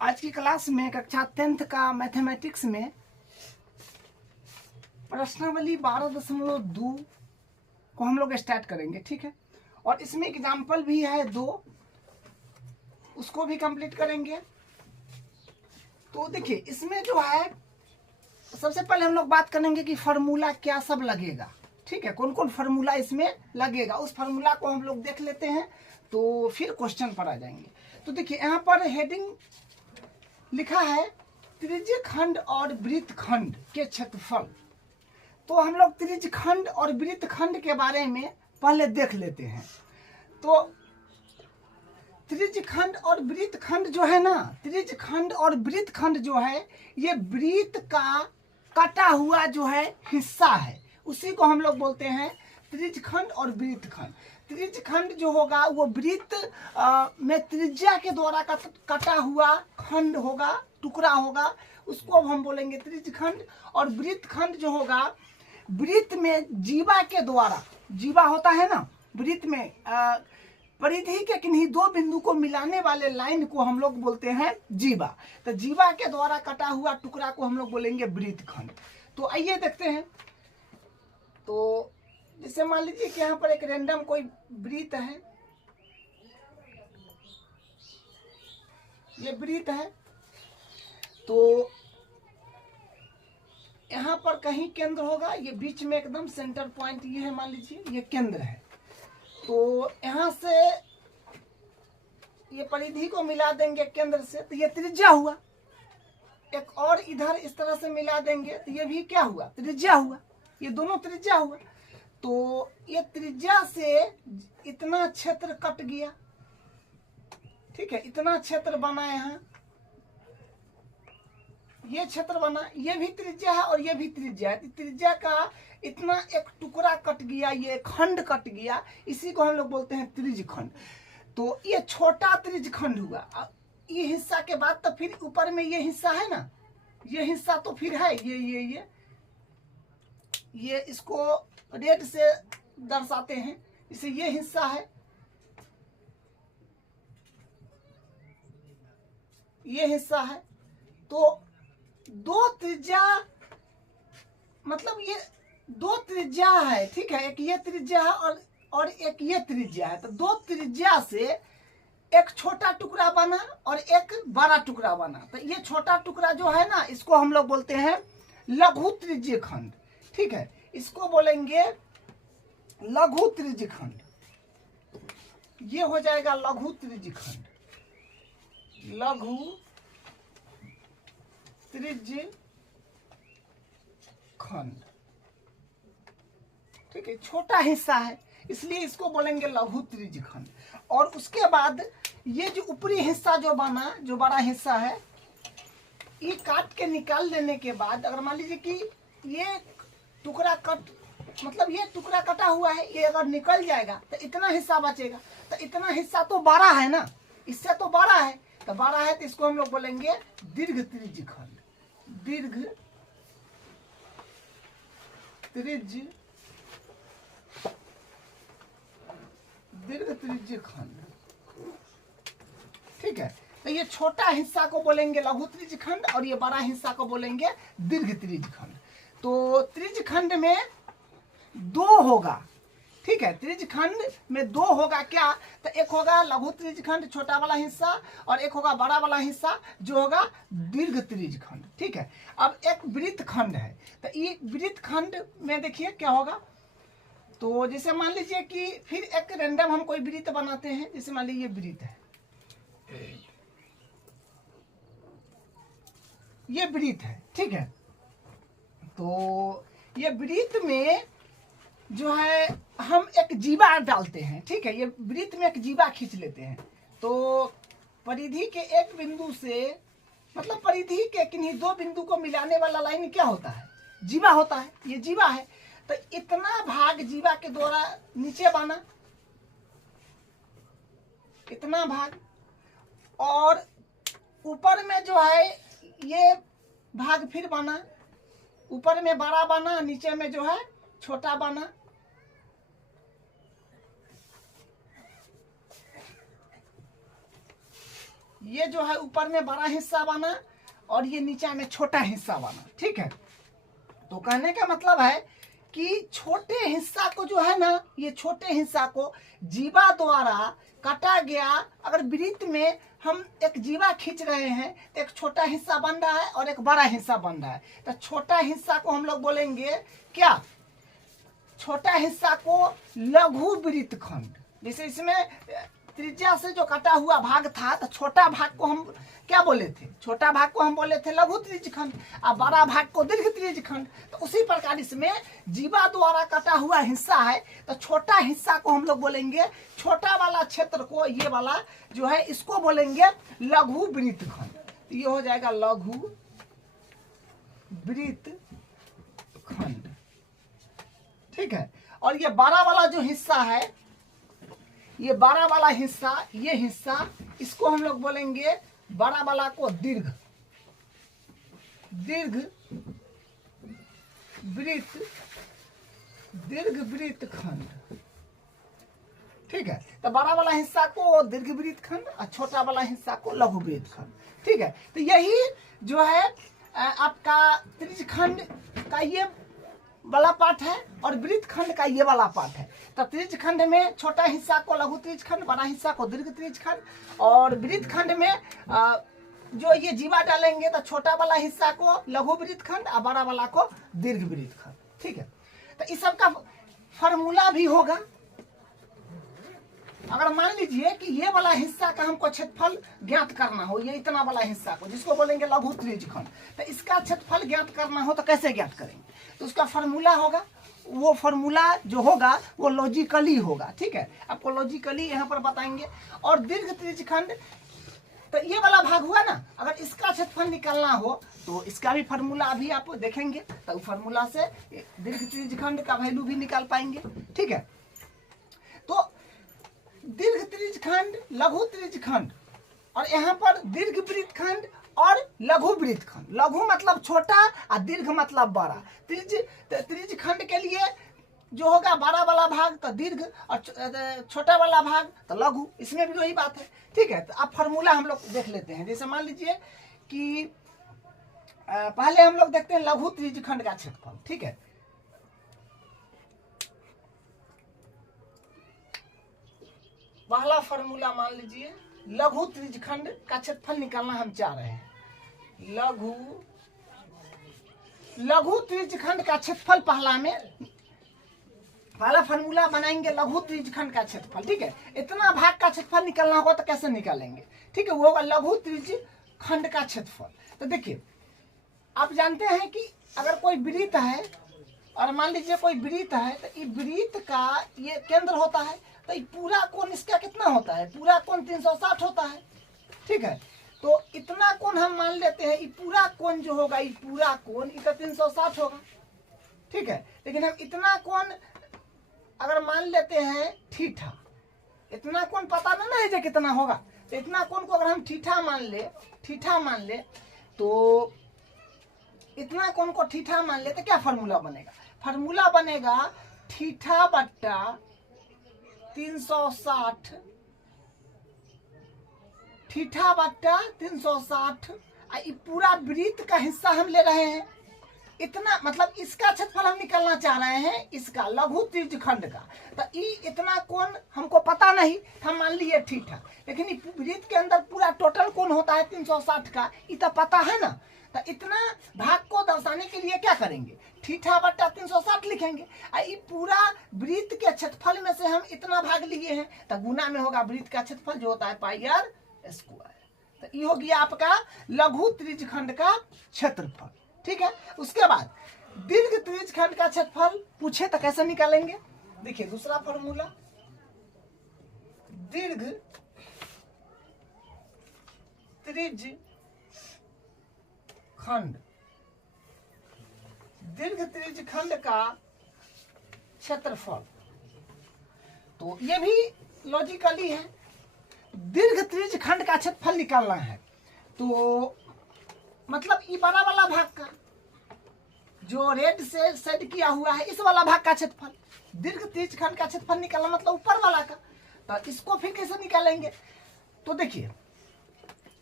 आज की क्लास में कक्षा 10th का मैथमेटिक्स में प्रश्नावली 12.2 को हम लोग स्टार्ट करेंगे, ठीक है। और इसमें एग्जाम्पल भी है 2, उसको भी कंप्लीट करेंगे। तो देखिए इसमें जो है सबसे पहले हम लोग बात करेंगे कि फार्मूला क्या सब लगेगा, ठीक है। कौन कौन फार्मूला इसमें लगेगा उस फार्मूला को हम लोग देख लेते हैं, तो फिर क्वेश्चन पर आ जाएंगे। तो देखिए यहाँ पर हेडिंग लिखा है त्रिज्यखंड और वृत्तखंड के क्षेत्रफल। तो हम लोग त्रिज्यखंड और वृत्तखंड के बारे में पहले देख लेते हैं। तो त्रिज्यखंड और वृत्तखंड जो है ना, त्रिज्यखंड और वृत्तखंड जो है ये वृत्त का कटा हुआ जो है हिस्सा है, उसी को हम लोग बोलते हैं त्रिज्यखंड और वृत्तखंड। त्रिज्यखंड जो होगा वो वृत्त में त्रिज्या के द्वारा कटा हुआ खंड होगा, टुकड़ा होगा, उसको अब हम बोलेंगे त्रिज्यखंड। और वृत्तखंड जो होगा वृत्त में जीवा के द्वारा, जीवा होता है ना वृत्त में, परिधि के किन्हीं 2 बिंदु को मिलाने वाले लाइन को हम लोग बोलते हैं जीवा। तो जीवा के द्वारा कटा हुआ टुकड़ा को हम लोग बोलेंगे वृत्तखंड। तो आइए देखते हैं। तो जैसे मान लीजिए कि यहाँ पर एक रैंडम कोई वृत्त है, ये वृत्त है। तो यहाँ पर कहीं केंद्र होगा, ये बीच में एकदम सेंटर पॉइंट ये है, मान लीजिए ये केंद्र है। तो यहाँ से ये परिधि को मिला देंगे केंद्र से, तो ये त्रिज्या हुआ। एक और इधर इस तरह से मिला देंगे तो ये भी क्या हुआ, त्रिज्या हुआ। ये दोनों त्रिज्या हुआ। तो ये त्रिज्या से इतना क्षेत्र कट गया, ठीक है, इतना क्षेत्र बना, यहाँ ये क्षेत्र बना, ये भी त्रिज्या है और ये भी त्रिज्या है। त्रिज्या का इतना एक टुकड़ा कट गया, ये खंड कट गया, इसी को हम लोग बोलते हैं त्रिज्यखंड। तो ये छोटा त्रिज्यखंड हुआ। ये हिस्सा के बाद तो फिर ऊपर में ये हिस्सा है ना, ये हिस्सा तो फिर है ये इसको रेड से दर्शाते हैं, इसे ये हिस्सा है, ये हिस्सा है। तो 2 त्रिज्या, मतलब ये 2 त्रिज्या है, ठीक है। एक ये त्रिज्या है और एक ये त्रिज्या है। तो 2 त्रिज्या से एक छोटा टुकड़ा बना और एक बड़ा टुकड़ा बना। तो ये छोटा टुकड़ा जो है ना, इसको हम लोग बोलते हैं लघु त्रिज्यखंड, ठीक है। इसको बोलेंगे लघु त्रिज्यखंड। ये हो जाएगा लघु त्रिज्यखंड, लघु त्रिज्यखंड, ठीक है। छोटा हिस्सा है इसलिए इसको बोलेंगे लघु त्रिज्यखंड। और उसके बाद ये जो ऊपरी हिस्सा जो बना, जो बड़ा हिस्सा है, ये काट के निकाल देने के बाद अगर मान लीजिए कि ये टुकड़ा मतलब ये टुकड़ा कटा हुआ है, ये अगर निकल जाएगा तो इतना हिस्सा बचेगा। तो इतना हिस्सा तो बड़ा है ना, इससे तो बड़ा है। तो बड़ा है तो इसको हम लोग बोलेंगे दीर्घ त्रिज्यखंड, दीर्घ त्रिज्यखंड, ठीक है। तो ये छोटा हिस्सा को बोलेंगे लघु त्रिज्यखंड और ये बड़ा हिस्सा को बोलेंगे दीर्घ त्रिज्यखंड। तो त्रिज्यखंड में 2 होगा, ठीक है। त्रिज्यखंड में 2 होगा क्या, तो एक होगा लघु त्रिज्यखंड छोटा वाला हिस्सा और एक होगा बड़ा वाला हिस्सा जो होगा दीर्घ त्रिज्यखंड, ठीक है। अब एक वृत्तखंड है। तो ये वृत्तखंड में देखिए क्या होगा। तो जैसे मान लीजिए कि फिर एक रैंडम हम कोई वृत्त बनाते हैं, जैसे मान लीजिए ये वृत्त है, ये वृत्त है, ठीक है। तो ये वृत्त में जो है हम एक जीवा डालते हैं, ठीक है। ये वृत्त में एक जीवा खींच लेते हैं। तो परिधि के एक बिंदु से, मतलब परिधि के किन्हीं 2 बिंदु को मिलाने वाला लाइन क्या होता है, जीवा होता है। ये जीवा है। तो इतना भाग जीवा के द्वारा नीचे बना, इतना भाग, और ऊपर में जो है ये भाग फिर बना, ऊपर में बड़ा बना, नीचे में जो है छोटा बना। ये जो है ऊपर में बड़ा हिस्सा बना और ये नीचे में छोटा हिस्सा बना, ठीक है। तो कहने का मतलब है कि छोटे हिस्सा को जो है ना, ये छोटे हिस्सा को जीवा द्वारा काटा गया। अगर वृत्त में हम एक जीवा खींच रहे हैं तो एक छोटा हिस्सा बन रहा है और एक बड़ा हिस्सा बन रहा है। तो छोटा हिस्सा को हम लोग बोलेंगे क्या? छोटा हिस्सा को लघु वृत्त खंड। जैसे इसमें त्रिज्या से जो कटा हुआ भाग था, तो छोटा भाग को हम क्या बोले थे? छोटा भाग को हम बोले थे लघु त्रिज्य खंड, और बड़ा भाग को दीर्घ त्रिज्य खंड। तो उसी प्रकार इसमें जीवा द्वारा कटा हुआ हिस्सा है, तो छोटा हिस्सा को हम लोग बोलेंगे, छोटा वाला क्षेत्र को, ये वाला जो है इसको बोलेंगे लघु वृत्त खंड। ये हो जाएगा लघु वृत्त खंड, ठीक है। और ये बड़ा वाला जो हिस्सा है, ये बड़ा वाला हिस्सा, ये हिस्सा, इसको हम लोग बोलेंगे बड़ा वाला को दीर्घ वृत्त खंड, ठीक है। तो बड़ा वाला हिस्सा को दीर्घ वृत्त खंड और छोटा वाला हिस्सा को लघु वृत्त खंड, ठीक है। तो यही जो है आपका त्रिज्य खंड का ये वाला पार्ट है और वृत्त खंड का ये वाला पार्ट है। तो त्रिज्य खंड में छोटा हिस्सा को लघु त्रिज्य खंड, बड़ा हिस्सा को दीर्घ त्रिज्य खंड, और वृत्त खंड में जो ये जीवा डालेंगे तो छोटा वाला हिस्सा को लघु वृत्त खंड और बड़ा वाला को दीर्घ वृत्त खंड, ठीक है। तो इस सब का फॉर्मूला भी होगा। अगर मान लीजिए कि ये वाला हिस्सा का हमको क्षेत्रफल ज्ञात करना हो, ये इतना वाला हिस्सा को जिसको बोलेंगे लघु त्रिज्य खंड, तो इसका क्षेत्रफल ज्ञात करना हो तो कैसे ज्ञात करेंगे? तो उसका फॉर्मूला होगा, वो फॉर्मूला जो होगा वो लॉजिकली होगा, ठीक है। आपको लॉजिकली यहाँ पर बताएंगे। और दीर्घ त्रिज्य खंड, तो ये वाला भाग हुआ ना, अगर इसका क्षेत्रफल निकालना हो तो इसका भी फॉर्मूला अभी आप देखेंगे, तो फॉर्मूला से दीर्घ त्रिज्य खंड का वैल्यू भी निकाल पाएंगे, ठीक है। तो दीर्घ त्रिज्य खंड, लघु त्रिज्य खंड, और यहाँ पर दीर्घ वृत्त खंड और लघु वृत्त खंड। लघु मतलब छोटा और दीर्घ मतलब बड़ा। त्रिज्य खंड के लिए जो होगा बड़ा वाला भाग तो दीर्घ और छोटा वाला भाग तो लघु, इसमें भी वही बात है, ठीक है। तो अब फॉर्मूला हम लोग देख लेते हैं। जैसे मान लीजिए कि पहले हम लोग देखते हैं लघु त्रिज्य खंड का क्षेत्रफल, ठीक है। पहला फॉर्मूला मान लीजिए, लघु त्रिज्य खंड का क्षेत्रफल निकालना हम चाह रहे हैं। लघु त्रिज्य खंड का क्षेत्रफल पहला फॉर्मूला बनाएंगे लघु त्रिज्य खंड का क्षेत्रफल, ठीक है। इतना भाग का क्षेत्रफल निकालना होगा तो कैसे निकालेंगे? ठीक है, वो होगा लघु त्रिज्य खंड का क्षेत्रफल। तो देखिए, आप जानते हैं कि अगर कोई वृत्त है और मान लीजिए कोई वृत्त है, तो ये वृत्त का ये केंद्र होता है, तो ये पूरा कोण इसका कितना होता है? पूरा कोण 360 होता है, ठीक है। तो इतना कोण हम मान लेते हैं, ये पूरा कोण जो होगा, ये पूरा कोण इसका 360 होगा, ठीक है। लेकिन हम इतना कोण अगर मान लेते हैं थीटा, इतना कोण पता नहीं है जो कितना होगा, तो इतना कोण को अगर हम थीटा मान ले तो इतना कोण को थीटा मान ले तो क्या फॉर्मूला बनेगा? फॉर्मूला बनेगा थीटा बट्टा 360, थीटा बट्टा 360। ये पूरा वृत्त का हिस्सा हम ले रहे हैं, इतना मतलब इसका क्षेत्रफल हम निकालना चाह रहे हैं, इसका लघु त्रिज्य खंड का। तो ये इतना कोण हमको पता नहीं, हम मान लिए थीटा, लेकिन वृत्त के अंदर पूरा टोटल कोण होता है 360 का, ये तो पता है ना। तो इतना भाग को दर्शाने के लिए क्या करेंगे? थीटा बट्टा 360 लिखेंगे। ये पूरा वृत्त के क्षेत्रफल में से हम इतना भाग लिए हैं, तो गुना में होगा वृत्त का क्षेत्रफल जो होता है पाई आर स्क्वायर। तो ये हो गया आपका लघु त्रिज्य खंड का क्षेत्रफल, ठीक है। उसके बाद दीर्घ त्रिज्य खंड का क्षेत्रफल पूछे तो कैसे निकालेंगे? देखिए दूसरा फॉर्मूला, दीर्घ त्रिज्य खंड, दीर्घ त्रिज्य खंड का क्षेत्रफल। तो ये भी लॉजिकली है, दीर्घ त्रिज्य खंड का क्षेत्रफल निकालना है, तो मतलब ये बड़ा वाला भाग का जो रेड से सेट किया हुआ है, इस वाला भाग का क्षेत्रफल, दीर्घ त्रिज्य खंड का क्षेत्रफल निकालना मतलब ऊपर वाला का। तो इसको फिर कैसे निकालेंगे? तो देखिए,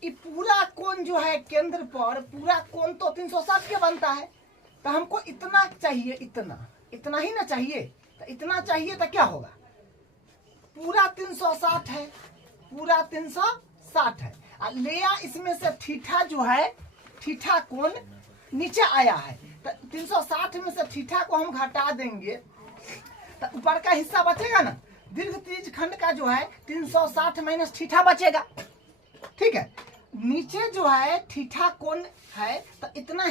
ये पूरा कोण जो है केंद्र पर, पूरा कोण तो 360 के बनता है। तो हमको इतना चाहिए, इतना ही ना चाहिए। तो इतना चाहिए तो क्या होगा, पूरा 360 है, पूरा 360 है। लिया इसमें से थीटा जो है, थीटा कोण नीचे आया है। तो 360 में से थीटा को हम घटा देंगे तो ऊपर का हिस्सा बचेगा ना। दीर्घ त्रिज्य खंड का जो है 360 माइनस थीटा बचेगा, ठीक है। नीचे जो है थीटा कोण है, तो इतना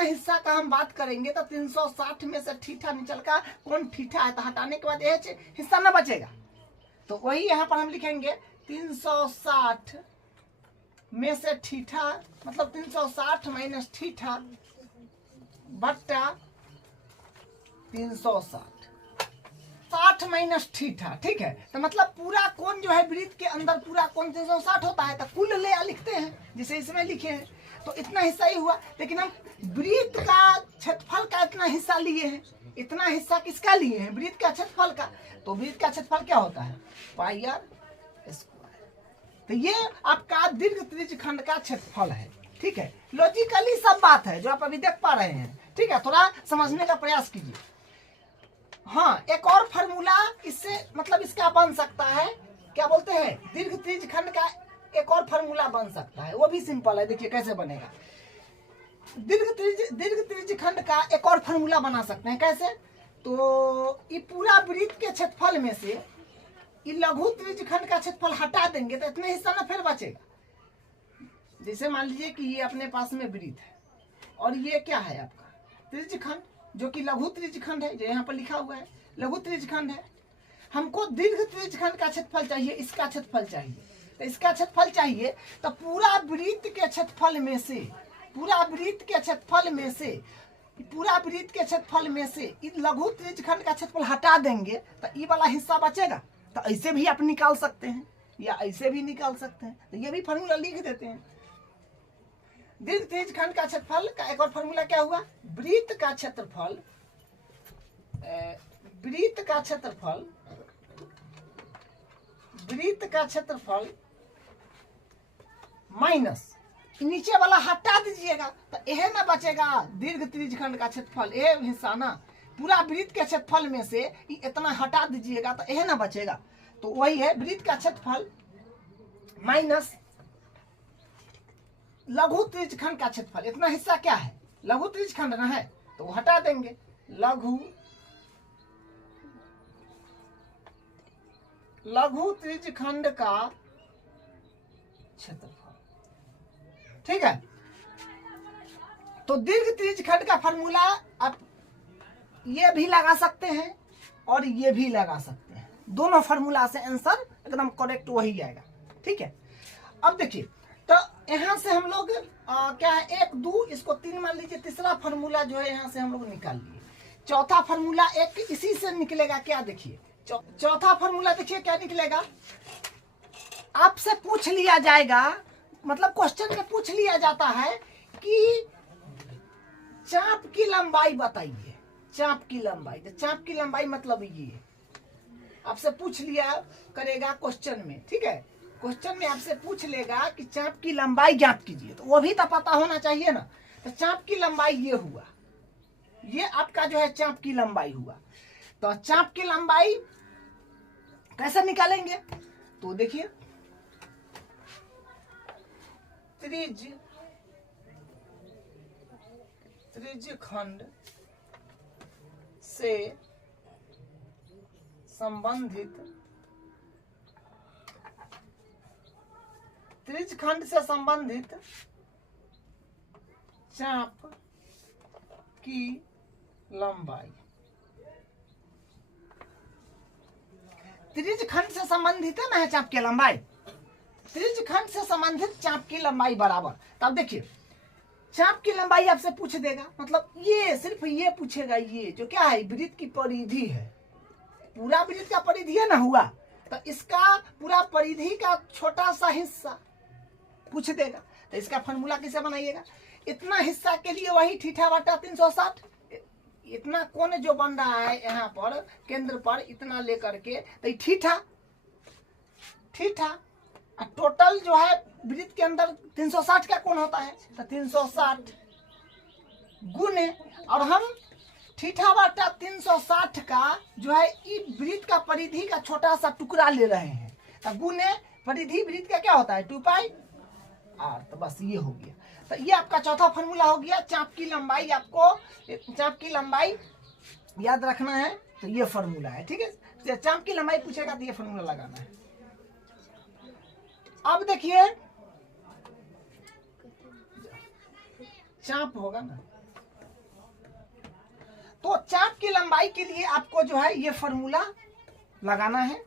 हिस्सा का हम बात करेंगे तो 360 में से थीटा निचल का कोण थीटा है, तो हटाने के बाद यह हिस्सा ना बचेगा। तो वही यहाँ पर हम लिखेंगे 360 में से थीटा, मतलब 360 माइनस थीटा बट्टा 360, 60 माइनस थीटा, ठीक है। तो मतलब पूरा कोण जो है वृत्त के अंदर पूरा कोण 360 होता है, तो कुल ले लिखते हैं जैसे इसमें लिखे हैं। तो इतना हिस्सा ही हुआ, लेकिन हम वृत्त का क्षेत्रफल का इतना हिस्सा लिए हैं। इतना हिस्सा किसका लिए हैं, वृत्त का क्षेत्रफल का। तो वृत्त का क्षेत्रफल क्या होता है, पाई आर स्क्वायर। तो ये आपका दीर्घ त्रिज्य खंड का क्षेत्रफल है, ठीक है। लॉजिकली सब बात है जो आप अभी देख पा रहे हैं, ठीक है। थोड़ा समझने का प्रयास कीजिए। हाँ, एक और फार्मूला इससे मतलब इसका बन सकता है, क्या बोलते हैं, दीर्घ त्रिज्य खंड का एक और फार्मूला बन सकता है, वो भी सिंपल है। देखिए कैसे बनेगा। दीर्घ त्रिज्य खंड का एक और फार्मूला बना सकते हैं, कैसे। तो ये पूरा वृत्त के क्षेत्रफल में से ये लघु त्रिज्य खंड का क्षेत्रफल हटा देंगे तो इतने हिस्सा ना फिर बचेगा। जैसे मान लीजिए कि ये अपने पास में वृत्त है और ये क्या है आपका त्रिज्य खंड, जो कि लघु त्रिज्य खंड है, जो यहाँ पर लिखा हुआ है लघु त्रिज्य खंड है। हमको दीर्घ त्रिज्य खंड का क्षेत्रफल चाहिए, इसका क्षेत्रफल चाहिए। तो इसका क्षेत्रफल चाहिए तो पूरा वृत्त के क्षेत्रफल में से, पूरा वृत्त के क्षेत्रफल में से लघु त्रिज्य खंड का क्षेत्रफल हटा देंगे तो ये वाला हिस्सा बचेगा। तो ऐसे भी आप निकाल सकते हैं या ऐसे भी निकाल सकते हैं। तो ये भी फार्मूला लिख देते हैं। दीर्घ त्रिज्य खंड का क्षेत्रफल का एक और फार्मूला क्या हुआ, वृत्त का क्षेत्रफल, वृत्त का क्षेत्रफल माइनस नीचे वाला हटा दीजिएगा तो यह ना बचेगा दीर्घ त्रिज्य खंड का क्षेत्रफल। यह हिस्सा ना पूरा वृत्त के क्षेत्रफल में से इतना हटा दीजिएगा तो यह ना बचेगा। तो वही है वृत्त का क्षेत्रफल माइनस लघु त्रिज्य खंड का क्षेत्रफल। इतना हिस्सा क्या है, लघु त्रिज्य खंड ना है, तो वो हटा देंगे। लघु त्रिज्य खंड का क्षेत्रफल, ठीक है। तो दीर्घ त्रिज्य खंड का फार्मूला आप ये भी लगा सकते हैं और ये भी लगा सकते हैं। दोनों फार्मूला से आंसर एकदम करेक्ट वही आएगा, ठीक है। अब देखिए, तो यहाँ से हम लोग क्या है 1 2 इसको 3 मान लीजिए। तीसरा फार्मूला जो है यहाँ से हम लोग निकाल लिए। चौथा फार्मूला एक इसी से निकलेगा, क्या देखिए चौथा फार्मूला देखिए क्या निकलेगा। आपसे पूछ लिया जाएगा, मतलब क्वेश्चन में पूछ लिया जाता है कि चाप की लंबाई बताइए, चाप की लंबाई। तो चाप की लंबाई मतलब ये आपसे पूछ लिया करेगा क्वेश्चन में, ठीक है। क्वेश्चन में आपसे पूछ लेगा कि चाप की लंबाई ज्ञात कीजिए, तो वो भी तो पता होना चाहिए ना। तो चाप की लंबाई ये हुआ, ये आपका जो है चाप की लंबाई हुआ। तो चाप की लंबाई कैसे निकालेंगे, तो देखिए त्रिज्य खंड से संबंधित, त्रिज्य खंड से संबंधित चाप की लंबाई। त्रिज्य खंड से संबंधित है ना है चाप की लंबाई। त्रिज्य खंड से संबंधित चाप की लंबाई बराबर। तब देखिए चाप की लंबाई आपसे पूछ देगा, मतलब ये सिर्फ ये पूछेगा, ये जो क्या है वृत्त की परिधि है, पूरा वृत्त का परिधि है ना हुआ, तो इसका पूरा परिधि का छोटा सा हिस्सा पूछ देगा। तो इसका फॉर्मूला कैसे बनाइएगा, इतना हिस्सा के लिए वही थीटा बटा 360, इतना कोण जो बन रहा है यहाँ पर केंद्र पर इतना लेकर के, तो थीटा थीटा टोटल जो है वृत्त के अंदर 360 का कोण होता है, तो 360 गुने, और हम थीटा बटा 360 का जो है इस वृत्त का परिधि का छोटा सा टुकड़ा ले रहे हैं, तो गुने परिधि वृत्त का क्या होता है 2 पाई आर। तो बस ये हो गया। तो ये आपका चौथा फॉर्मूला हो गया। चाप की लंबाई, आपको चाप की लंबाई याद रखना है, तो ये फॉर्मूला है, ठीक है। चाप की लंबाई पूछेगा तो ये फॉर्मूला लगाना है। अब देखिए चाप होगा ना, तो चाप की लंबाई के लिए आपको जो है ये फॉर्मूला लगाना है,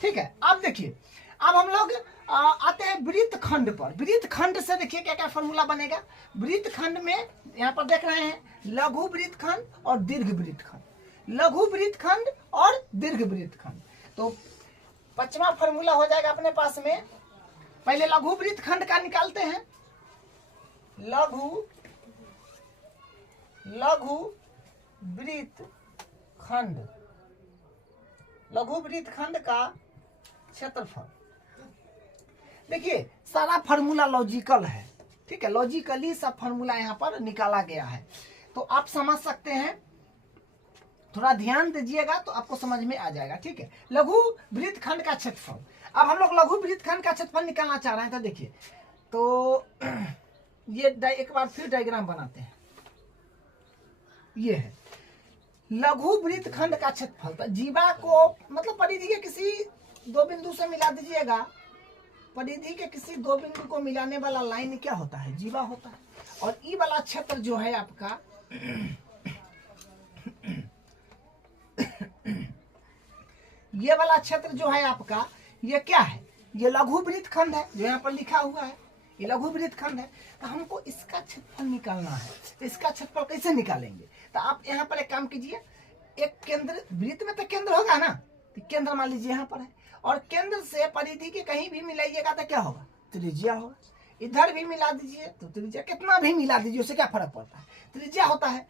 ठीक है। अब देखिए, अब हम लोग आते हैं वृत्त खंड पर। वृत्त खंड से देखिए क्या क्या फॉर्मूला बनेगा। वृत्त खंड में यहाँ पर देख रहे हैं लघु वृत्त खंड और दीर्घ वृत्त खंड, लघु वृत्त खंड और दीर्घ वृत्त खंड। तो 5वां फॉर्मूला हो जाएगा अपने पास में। पहले लघु वृत्त खंड का निकालते हैं। लघु वृत्त खंड, लघु वृत्त खंड का क्षेत्रफल। देखिए सारा फार्मूला लॉजिकल है, ठीक है, लॉजिकली सब फार्मूला यहाँ पर निकाला गया है, तो आप समझ सकते हैं। थोड़ा ध्यान दीजिएगा तो आपको समझ में आ जाएगा, ठीक है। लघु वृत्त खंड का क्षेत्रफल। अब हम लोग लघु वृत्त खंड का क्षेत्रफल निकालना चाह रहे हैं, तो देखिए, तो ये एक बार फिर डायग्राम बनाते हैं। ये है लघु वृत्त खंड का क्षेत्रफल। तो जीवा को मतलब परिधि के किसी 2 बिंदु से मिला दीजिएगा। परिधि के किसी 2 बिंदु को मिलाने वाला लाइन क्या होता है, जीवा होता है। और ई वाला क्षेत्र जो है आपका ये वाला क्षेत्र जो है आपका, ये क्या है, ये लघु वृत्त खंड है, जो यहाँ पर लिखा हुआ है, ये लघु वृत्त खंड है। तो हमको इसका क्षेत्रफल निकालना है। तो इसका क्षेत्रफल कैसे निकालेंगे, तो आप यहाँ पर एक काम कीजिए। एक केंद्र, वृत्त में तो केंद्र होगा ना, तो केंद्र मान लीजिए यहाँ पर है, और केंद्र से परिधि के कहीं भी मिलाइएगा तो क्या होगा, त्रिज्या होगा। इधर भी मिला दीजिए तो त्रिज्या, कितना भी मिला दीजिए उससे क्या फर्क पड़ता है, त्रिज्या होता है।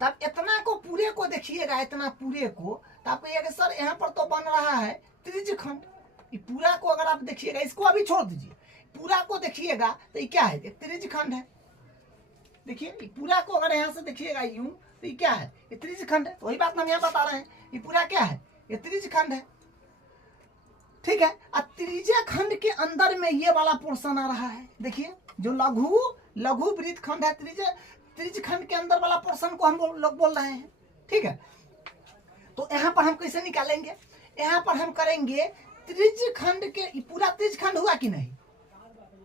तब इतना को पूरे को देखिएगा, इतना पूरे को, तो आपको ये सर यहाँ पर तो बन रहा है त्रिज्य खंड। ये पूरा को अगर आप देखिएगा, इसको अभी छोड़ दीजिए, पूरा को देखिएगा तो ये क्या है, एक त्रिज्य खंड है। देखिए पूरा को अगर यहाँ से देखिएगा यूं, तो ये क्या है, ये त्रिज्य खंड है। तो वही बात हम यहाँ बता रहे हैं, ये पूरा क्या है, ये त्रिज्य खंड है, ठीक है। अब त्रिज्य खंड के अंदर में ये वाला पोर्शन आ रहा है। देखिए जो लघु वृत्त खंड है, त्रिज्य खंड के अंदर वाला पोर्शन को हम लोग बोल रहे हैं, ठीक है। तो यहाँ पर हम कैसे निकालेंगे, यहाँ पर हम करेंगे त्रिज्य खंड के, पूरा त्रिज्य खंड हुआ कि नहीं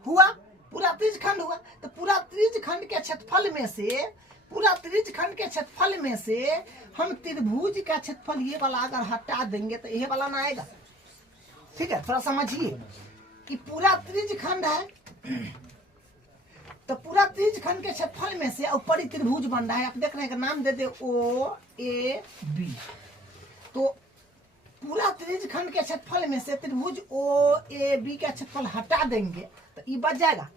हुआ, पूरा त्रिज्य खंड हुआ। तो पूरा त्रिज्य खंड के क्षेत्रफल में से, पूरा त्रिज्य खंड के क्षेत्रफल में से हम त्रिभुज का क्षेत्रफल ये वाला अगर हटा देंगे तो ये वाला ना आएगा, ठीक है। थोड़ा समझिए कि पूरा त्रिज्य खंड है, तो पूरा त्रिज्य खंड के क्षेत्रफल में से ऊपरी त्रिभुज बन रहा है। आप देख रहे हैं, नाम दे दे OAB। तो पूरा त्रिज्य खंड के क्षेत्रफल में से त्रिभुज OAB का क्षेत्रफल हटा देंगे तो ये बच जाएगा।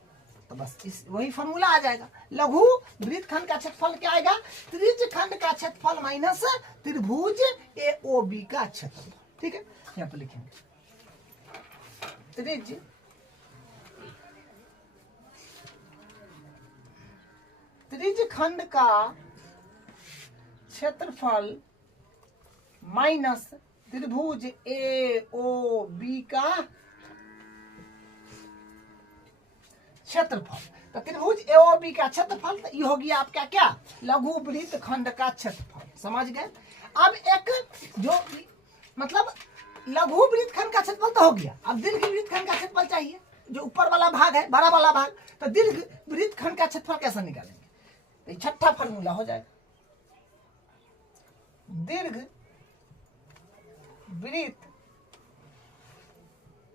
तो बस इस वही फॉर्मूला आ जाएगा। लघु वृत्त खंड का क्षेत्रफल क्या आएगा, त्रिज्य खंड का क्षेत्रफल माइनस त्रिभुज AOB का क्षेत्रफल, ठीक है। यहाँ पर लिखेंगे त्रिज्य खंड का क्षेत्रफल माइनस त्रिभुज AOB का क्षेत्रफल। तो त्रिभुज AOB का क्षेत्रफल, तो ये हो गया आपका क्या, लघु वृत्त खंड का क्षेत्रफल। समझ गए। अब एक जो मतलब लघु वृत्त खंड का क्षेत्रफल तो हो गया, अब दीर्घ वृत्त खंड का क्षेत्रफल चाहिए, जो ऊपर वाला भाग है, बड़ा वाला भाग। तो दीर्घ वृत्त खंड का क्षेत्रफल कैसे निकालेंगे, तो छठा फॉर्मूला हो जाएगा। दीर्घ वृत्त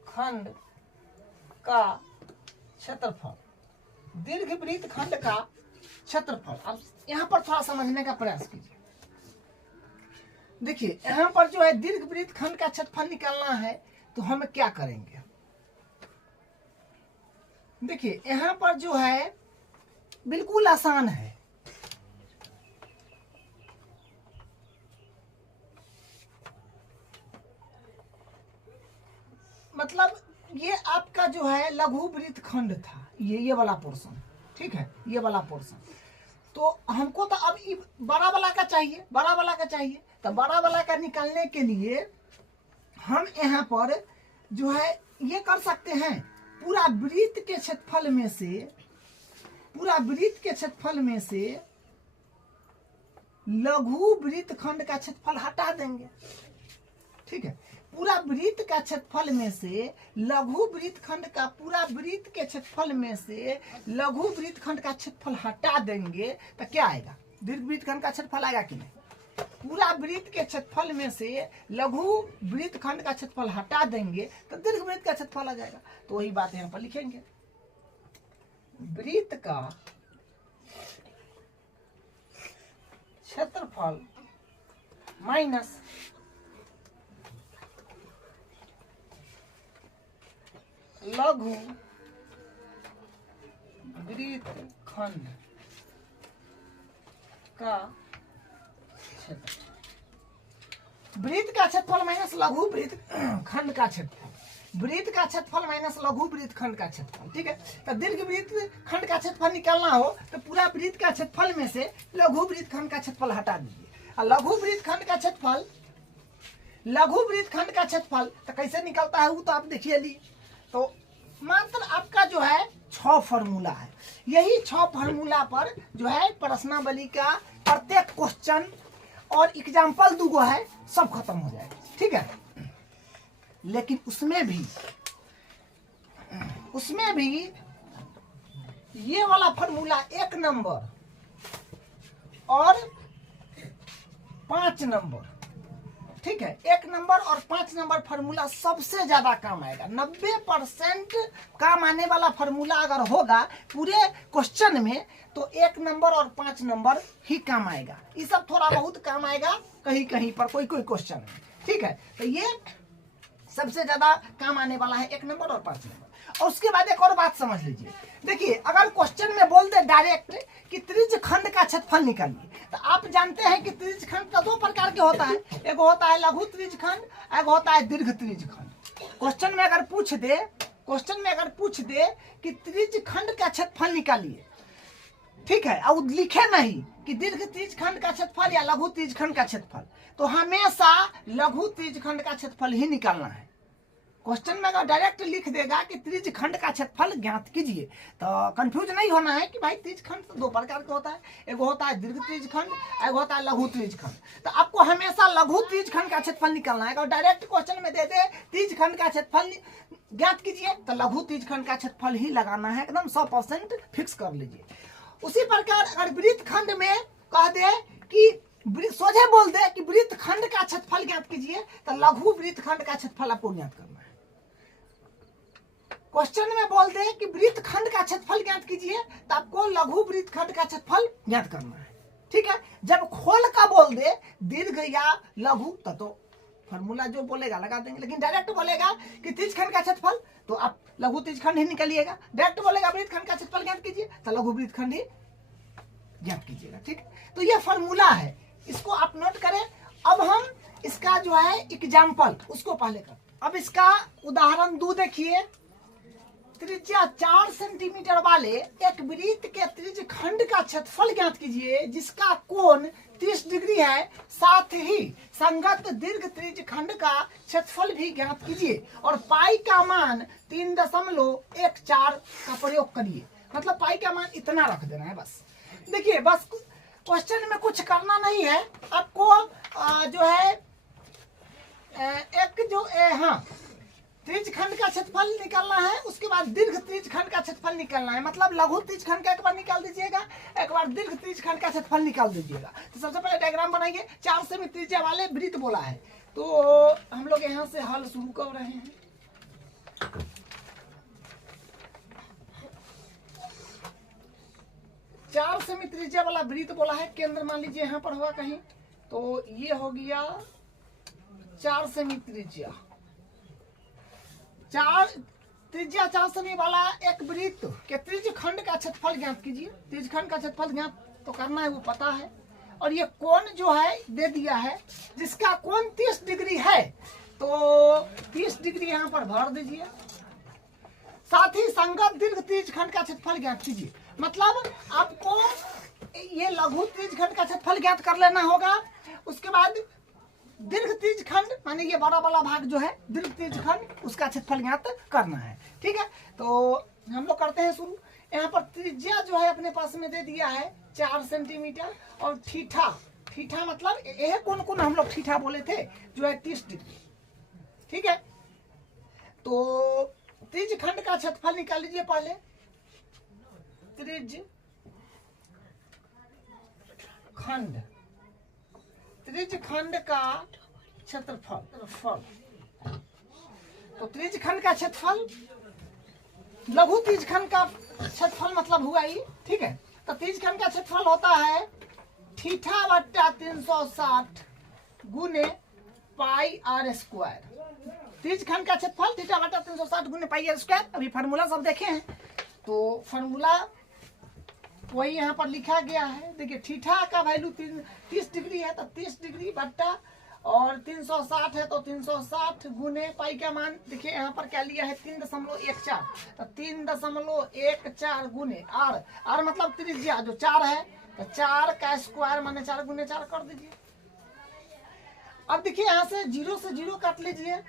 खंड का क्षेत्रफल, दीर्घ वृत्त खंड का क्षेत्रफल। अब यहाँ पर थोड़ा समझने का प्रयास कीजिए। देखिए यहाँ पर जो है दीर्घ वृत्त खंड का क्षेत्रफल निकालना है, तो हम क्या करेंगे। देखिए यहाँ पर जो है बिल्कुल आसान है। मतलब जो है लघु वृत्त खंड था, ये वाला पोर्शन, ठीक है, ये वाला पोर्शन। तो हमको तो अब बड़ा वाला का चाहिए, बड़ा वाला का चाहिए। तो बड़ा वाला का निकालने के लिए हम यहाँ पर जो है ये कर सकते हैं, पूरा वृत्त के क्षेत्रफल में से, पूरा वृत्त के क्षेत्रफल में से लघु वृत्त खंड का क्षेत्रफल हटा देंगे, ठीक है। पूरा वृत्त का क्षेत्रफल में से लघु वृत्त खंड का, पूरा वृत्त के क्षेत्रफल में से लघु वृत्त खंड का क्षेत्रफल हटा देंगे तो क्या आएगा, दीर्घ वृत्त खंड का क्षेत्रफल आएगा कि नहीं। पूरा वृत्त के क्षेत्रफल में से लघु वृत्त खंड का क्षेत्रफल हटा देंगे तो दीर्घ वृत्त का क्षेत्रफल आ जाएगा। तो वही बात यहाँ पर लिखेंगे, वृत्त का क्षेत्रफल माइनस लघु वृत्त खंड का क्षेत्रफल, वृत्त का क्षेत्रफल माइनस लघु वृत्त खंड का क्षेत्रफल, वृत्त का क्षेत्रफल माइनस लघु वृत्त खंड का क्षेत्रफल, ठीक है। तो दीर्घ वृत्त खंड का क्षेत्रफल निकालना हो तो पूरा वृत्त का क्षेत्रफल में से लघु वृत्त खंड का क्षेत्रफल हटा दीजिए। और लघु वृत्त खंड का क्षेत्रफल, लघु वृत्त खंड का क्षेत्रफल तो कैसे निकलता है वो तो आप देखिए ली। तो मात्र आपका जो है 6 फार्मूला है, यही 6 फार्मूला पर जो है प्रश्नावली का प्रत्येक क्वेश्चन और एग्जाम्पल 2 है सब खत्म हो जाएगा, ठीक है। लेकिन उसमें भी ये वाला फार्मूला 1 नंबर और 5 नंबर, ठीक है, 1 नंबर और 5 नंबर फार्मूला सबसे ज्यादा काम आएगा। 90% काम आने वाला फार्मूला अगर होगा पूरे क्वेश्चन में तो 1 नंबर और 5 नंबर ही काम आएगा। ये सब थोड़ा बहुत काम आएगा कहीं कहीं पर, कोई क्वेश्चन में, ठीक है। तो ये सबसे ज्यादा काम आने वाला है 1 नंबर और 5 नंबर। और उसके बाद एक और बात समझ लीजिए, देखिए अगर क्वेश्चन में बोल दे डायरेक्ट कि त्रिज्य खंड का क्षेत्रफल निकालिए, तो आप जानते हैं कि त्रिज्य खंड का 2 प्रकार के होता है, एक होता है लघु त्रिज्य खंड, एक होता है दीर्घ त्रिज्य खंड। क्वेश्चन में अगर पूछ दे कि त्रिज्य खंड का क्षेत्रफल निकालिए, ठीक है, और लिखे नहीं कि दीर्घ त्रिज्य खंड का क्षेत्रफल या लघु त्रिज्य खंड का क्षेत्रफल, तो हमेशा लघु त्रिज्य खंड का क्षेत्रफल ही निकालना है। क्वेश्चन में अगर डायरेक्ट लिख देगा कि त्रिज्य खंड का क्षेत्रफल ज्ञात कीजिए तो कंफ्यूज नहीं होना है कि भाई त्रिज्य खंड तो 2 प्रकार का होता है, एक होता है दीर्घ त्रिज्य खंड, एक होता है लघु त्रिज्य खंड। तो आपको हमेशा लघु त्रिज्य खंड का क्षेत्रफल निकालना है। अगर डायरेक्ट क्वेश्चन में दे दे त्रिज्य खंड का क्षेत्रफल ज्ञात कीजिए तो लघु त्रिज्य खंड का क्षेत्रफल ही लगाना है, एकदम 100% फिक्स कर लीजिए। उसी प्रकार अगर वृत्त खंड में कह दे कि सोझे बोल दे कि वृत्त खंड का क्षेत्रफल ज्ञात कीजिए तो लघु वृत्त खंड का क्षेत्रफल आपको ज्ञात करना है। क्वेश्चन में बोल दे कि वृत्त खंड का क्षेत्रफल ज्ञात कीजिए तो आपको लघु वृत्त खंड का क्षेत्रफल ज्ञात करना है, ठीक है। जब खोल का बोल दे दीर्घ या लघु तो फार्मूला जो बोलेगा लगा देंगे, लेकिन डायरेक्ट बोलेगा कि त्रिज्य खंड का क्षेत्रफल तो आप लघु त्रिज्य खंड ही निकालिएगा। डायरेक्ट बोलेगा वृत्त खंड का क्षेत्रफल ज्ञात कीजिए तो लघु वृत्त खंड ही ज्ञात कीजिएगा, ठीक। तो ये फार्मूला है, इसको आप नोट करें। अब हम इसका जो है एग्जाम्पल उसको पहले कर, अब इसका उदाहरण 2 देखिए। त्रिज्या 4 सेंटीमीटर वाले एक वृत्त के त्रिज्य खंड का क्षेत्रफल ज्ञात कीजिए जिसका कोण 30 डिग्री है, साथ ही संगत दीर्घ त्रिज्य खंड का क्षेत्रफल भी ज्ञात कीजिए और पाई का मान 3.14 का प्रयोग करिए। मतलब पाई का मान इतना रख देना है बस। देखिए बस क्वेश्चन में कुछ करना नहीं है आपको, जो है एक जो हाँ त्रिज्य खंड का क्षेत्रफल निकालना है, उसके बाद दीर्घ त्रिज्य खंड का क्षेत्रफल निकालना है। मतलब लघु त्रिज्य खंड का एक बार निकाल दीजिएगा, एक बार दीर्घ त्रिज्य खंड का क्षेत्रफल निकाल दीजिएगा। तो सबसे पहले डायग्राम बनाइए। 4 सेमी त्रिज्या वाले वृत्त बोला है तो हम लोग यहाँ से हल शुरू कर रहे हैं। चार सेमी त्रिज्या वाला वृत्त बोला है, केंद्र मान लीजिए यहाँ पर होगा कहीं, तो ये हो गया 4 सेमी त्रिज्या। 4 सेमी वाला एक वृत्त के त्रिज्य खंड का क्षेत्रफल ज्ञात कीजिए। त्रिज्य खंड का क्षेत्रफल ज्ञात तो करना है, वो पता है। और ये कोण जो है दे दिया है जिसका कोण 30 डिग्री है, तो 30 डिग्री यहाँ पर भर दीजिए। साथ ही संगत दीर्घ त्रिज्यखंड का क्षेत्रफल ज्ञात कीजिए। मतलब आपको ये लघु त्रिज्यखंड का क्षेत्रफल ज्ञात कर लेना होगा। उसके बाद दीर्घ त्रिज्यखंड माने ये बड़ा वाला भाग जो है दीर्घ त्रिज्यखंड उसका क्षेत्रफल ज्ञात करना है। ठीक है, तो हम लोग करते हैं शुरू। यहाँ पर त्रिज्या जो है अपने पास में दे दिया है 4 सेंटीमीटर और थीटा, थीटा मतलब यह कौन कौन हम लोग थीटा बोले थे जो है 30 डिग्री। ठीक है, तो त्रिज्यखंड का क्षेत्रफल निकाल लीजिए पहले। त्रिज्यखंड, त्रिज्यखंड का क्षेत्रफल, तो त्रिज्यखंड का क्षेत्रफल लघु त्रिज्यखंड का क्षेत्रफल मतलब हुआ ही। ठीक है, तो त्रिज्यखंड का क्षेत्रफल होता है थीटा बट्टा 360 गुने पाई आर स्क्वायर। त्रिज्यखंड का क्षेत्रफल थीटा बट्टा 360 गुने पाई आर स्क्वायर। अभी फार्मूला सब देखे हैं, तो फार्मूला वही यहाँ पर लिखा गया है। देखिए थीटा का वैल्यू 30 डिग्री है, तो 30 डिग्री बट्टा और 360 है तो 360 गुने पाई का मान देखिए यहाँ पर क्या लिया है 3.14, तो 3.14 गुने आर, आर मतलब त्रिज्या जो 4 है, तो 4 का स्क्वायर माने 4 गुने 4 कर दीजिए। अब देखिए यहाँ से 0 से 0 काट लीजिए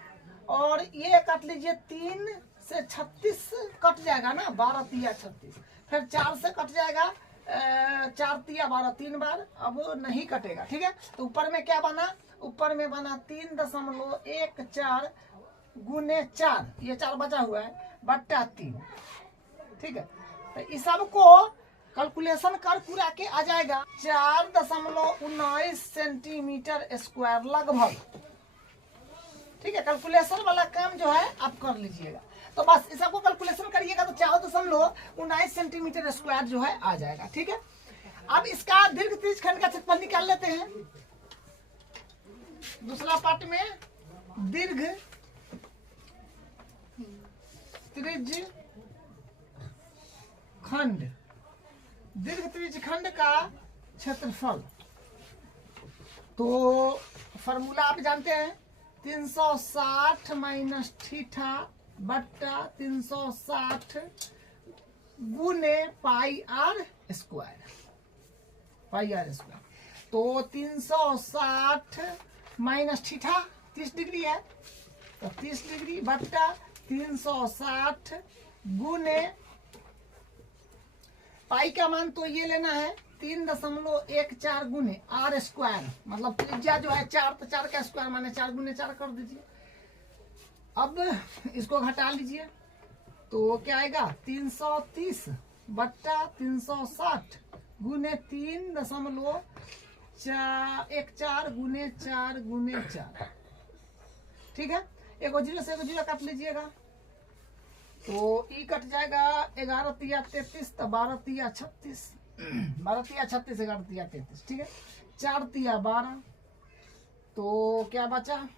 और ये काट लीजिए 3 से 36 कट जाएगा ना, 12 तिया 36, फिर 4 से कट जाएगा 4 तिया 12 3 बार, अब नहीं कटेगा। ठीक है, तो ऊपर में क्या बना, ऊपर में बना 3.14 गुने 4, ये 4 बचा हुआ है बट्टा 3। ठीक है, तो इस सब को कैलकुलेशन कर पूरा के आ जाएगा 4.19 सेंटीमीटर स्क्वायर लगभग। ठीक है, कैलकुलेशन वाला काम जो है आप कर लीजिएगा। तो बस इस सबको कैलकुलेशन करिएगा तो 4.19 सेंटीमीटर स्क्वायर जो है आ जाएगा। ठीक है, अब इसका दीर्घ त्रिज्यखंड का क्षेत्रफल निकाल लेते हैं। दूसरा पार्ट में दीर्घ त्रिज्यखंड, दीर्घ त्रिज्यखंड का क्षेत्रफल, तो फॉर्मूला आप जानते हैं 360 माइनस थीटा बट्टा 360 गुने pi r square, pi r square. तो 360 माइनस थीटा 30 डिग्री है, तो 30 डिग्री बट्टा 360 गुने पाई का मान तो ये लेना है 3.14 गुने आर स्क्वायर, मतलब त्रिज्या जो है 4, तो 4 का स्क्वायर माने 4 गुने 4 कर दीजिए। अब इसको घटा लीजिए तो क्या आएगा 330 बट्टा 360 गुने 3.14 गुने 4 गुने 4। ठीक है, एक 0 से 0 काट लीजिएगा तो ई कट जाएगा 11 तिया 33, तो 12 तिया 36, 12 तिया 36, 11 तिया 33। ठीक है, 4 तिया 12, तो क्या बचा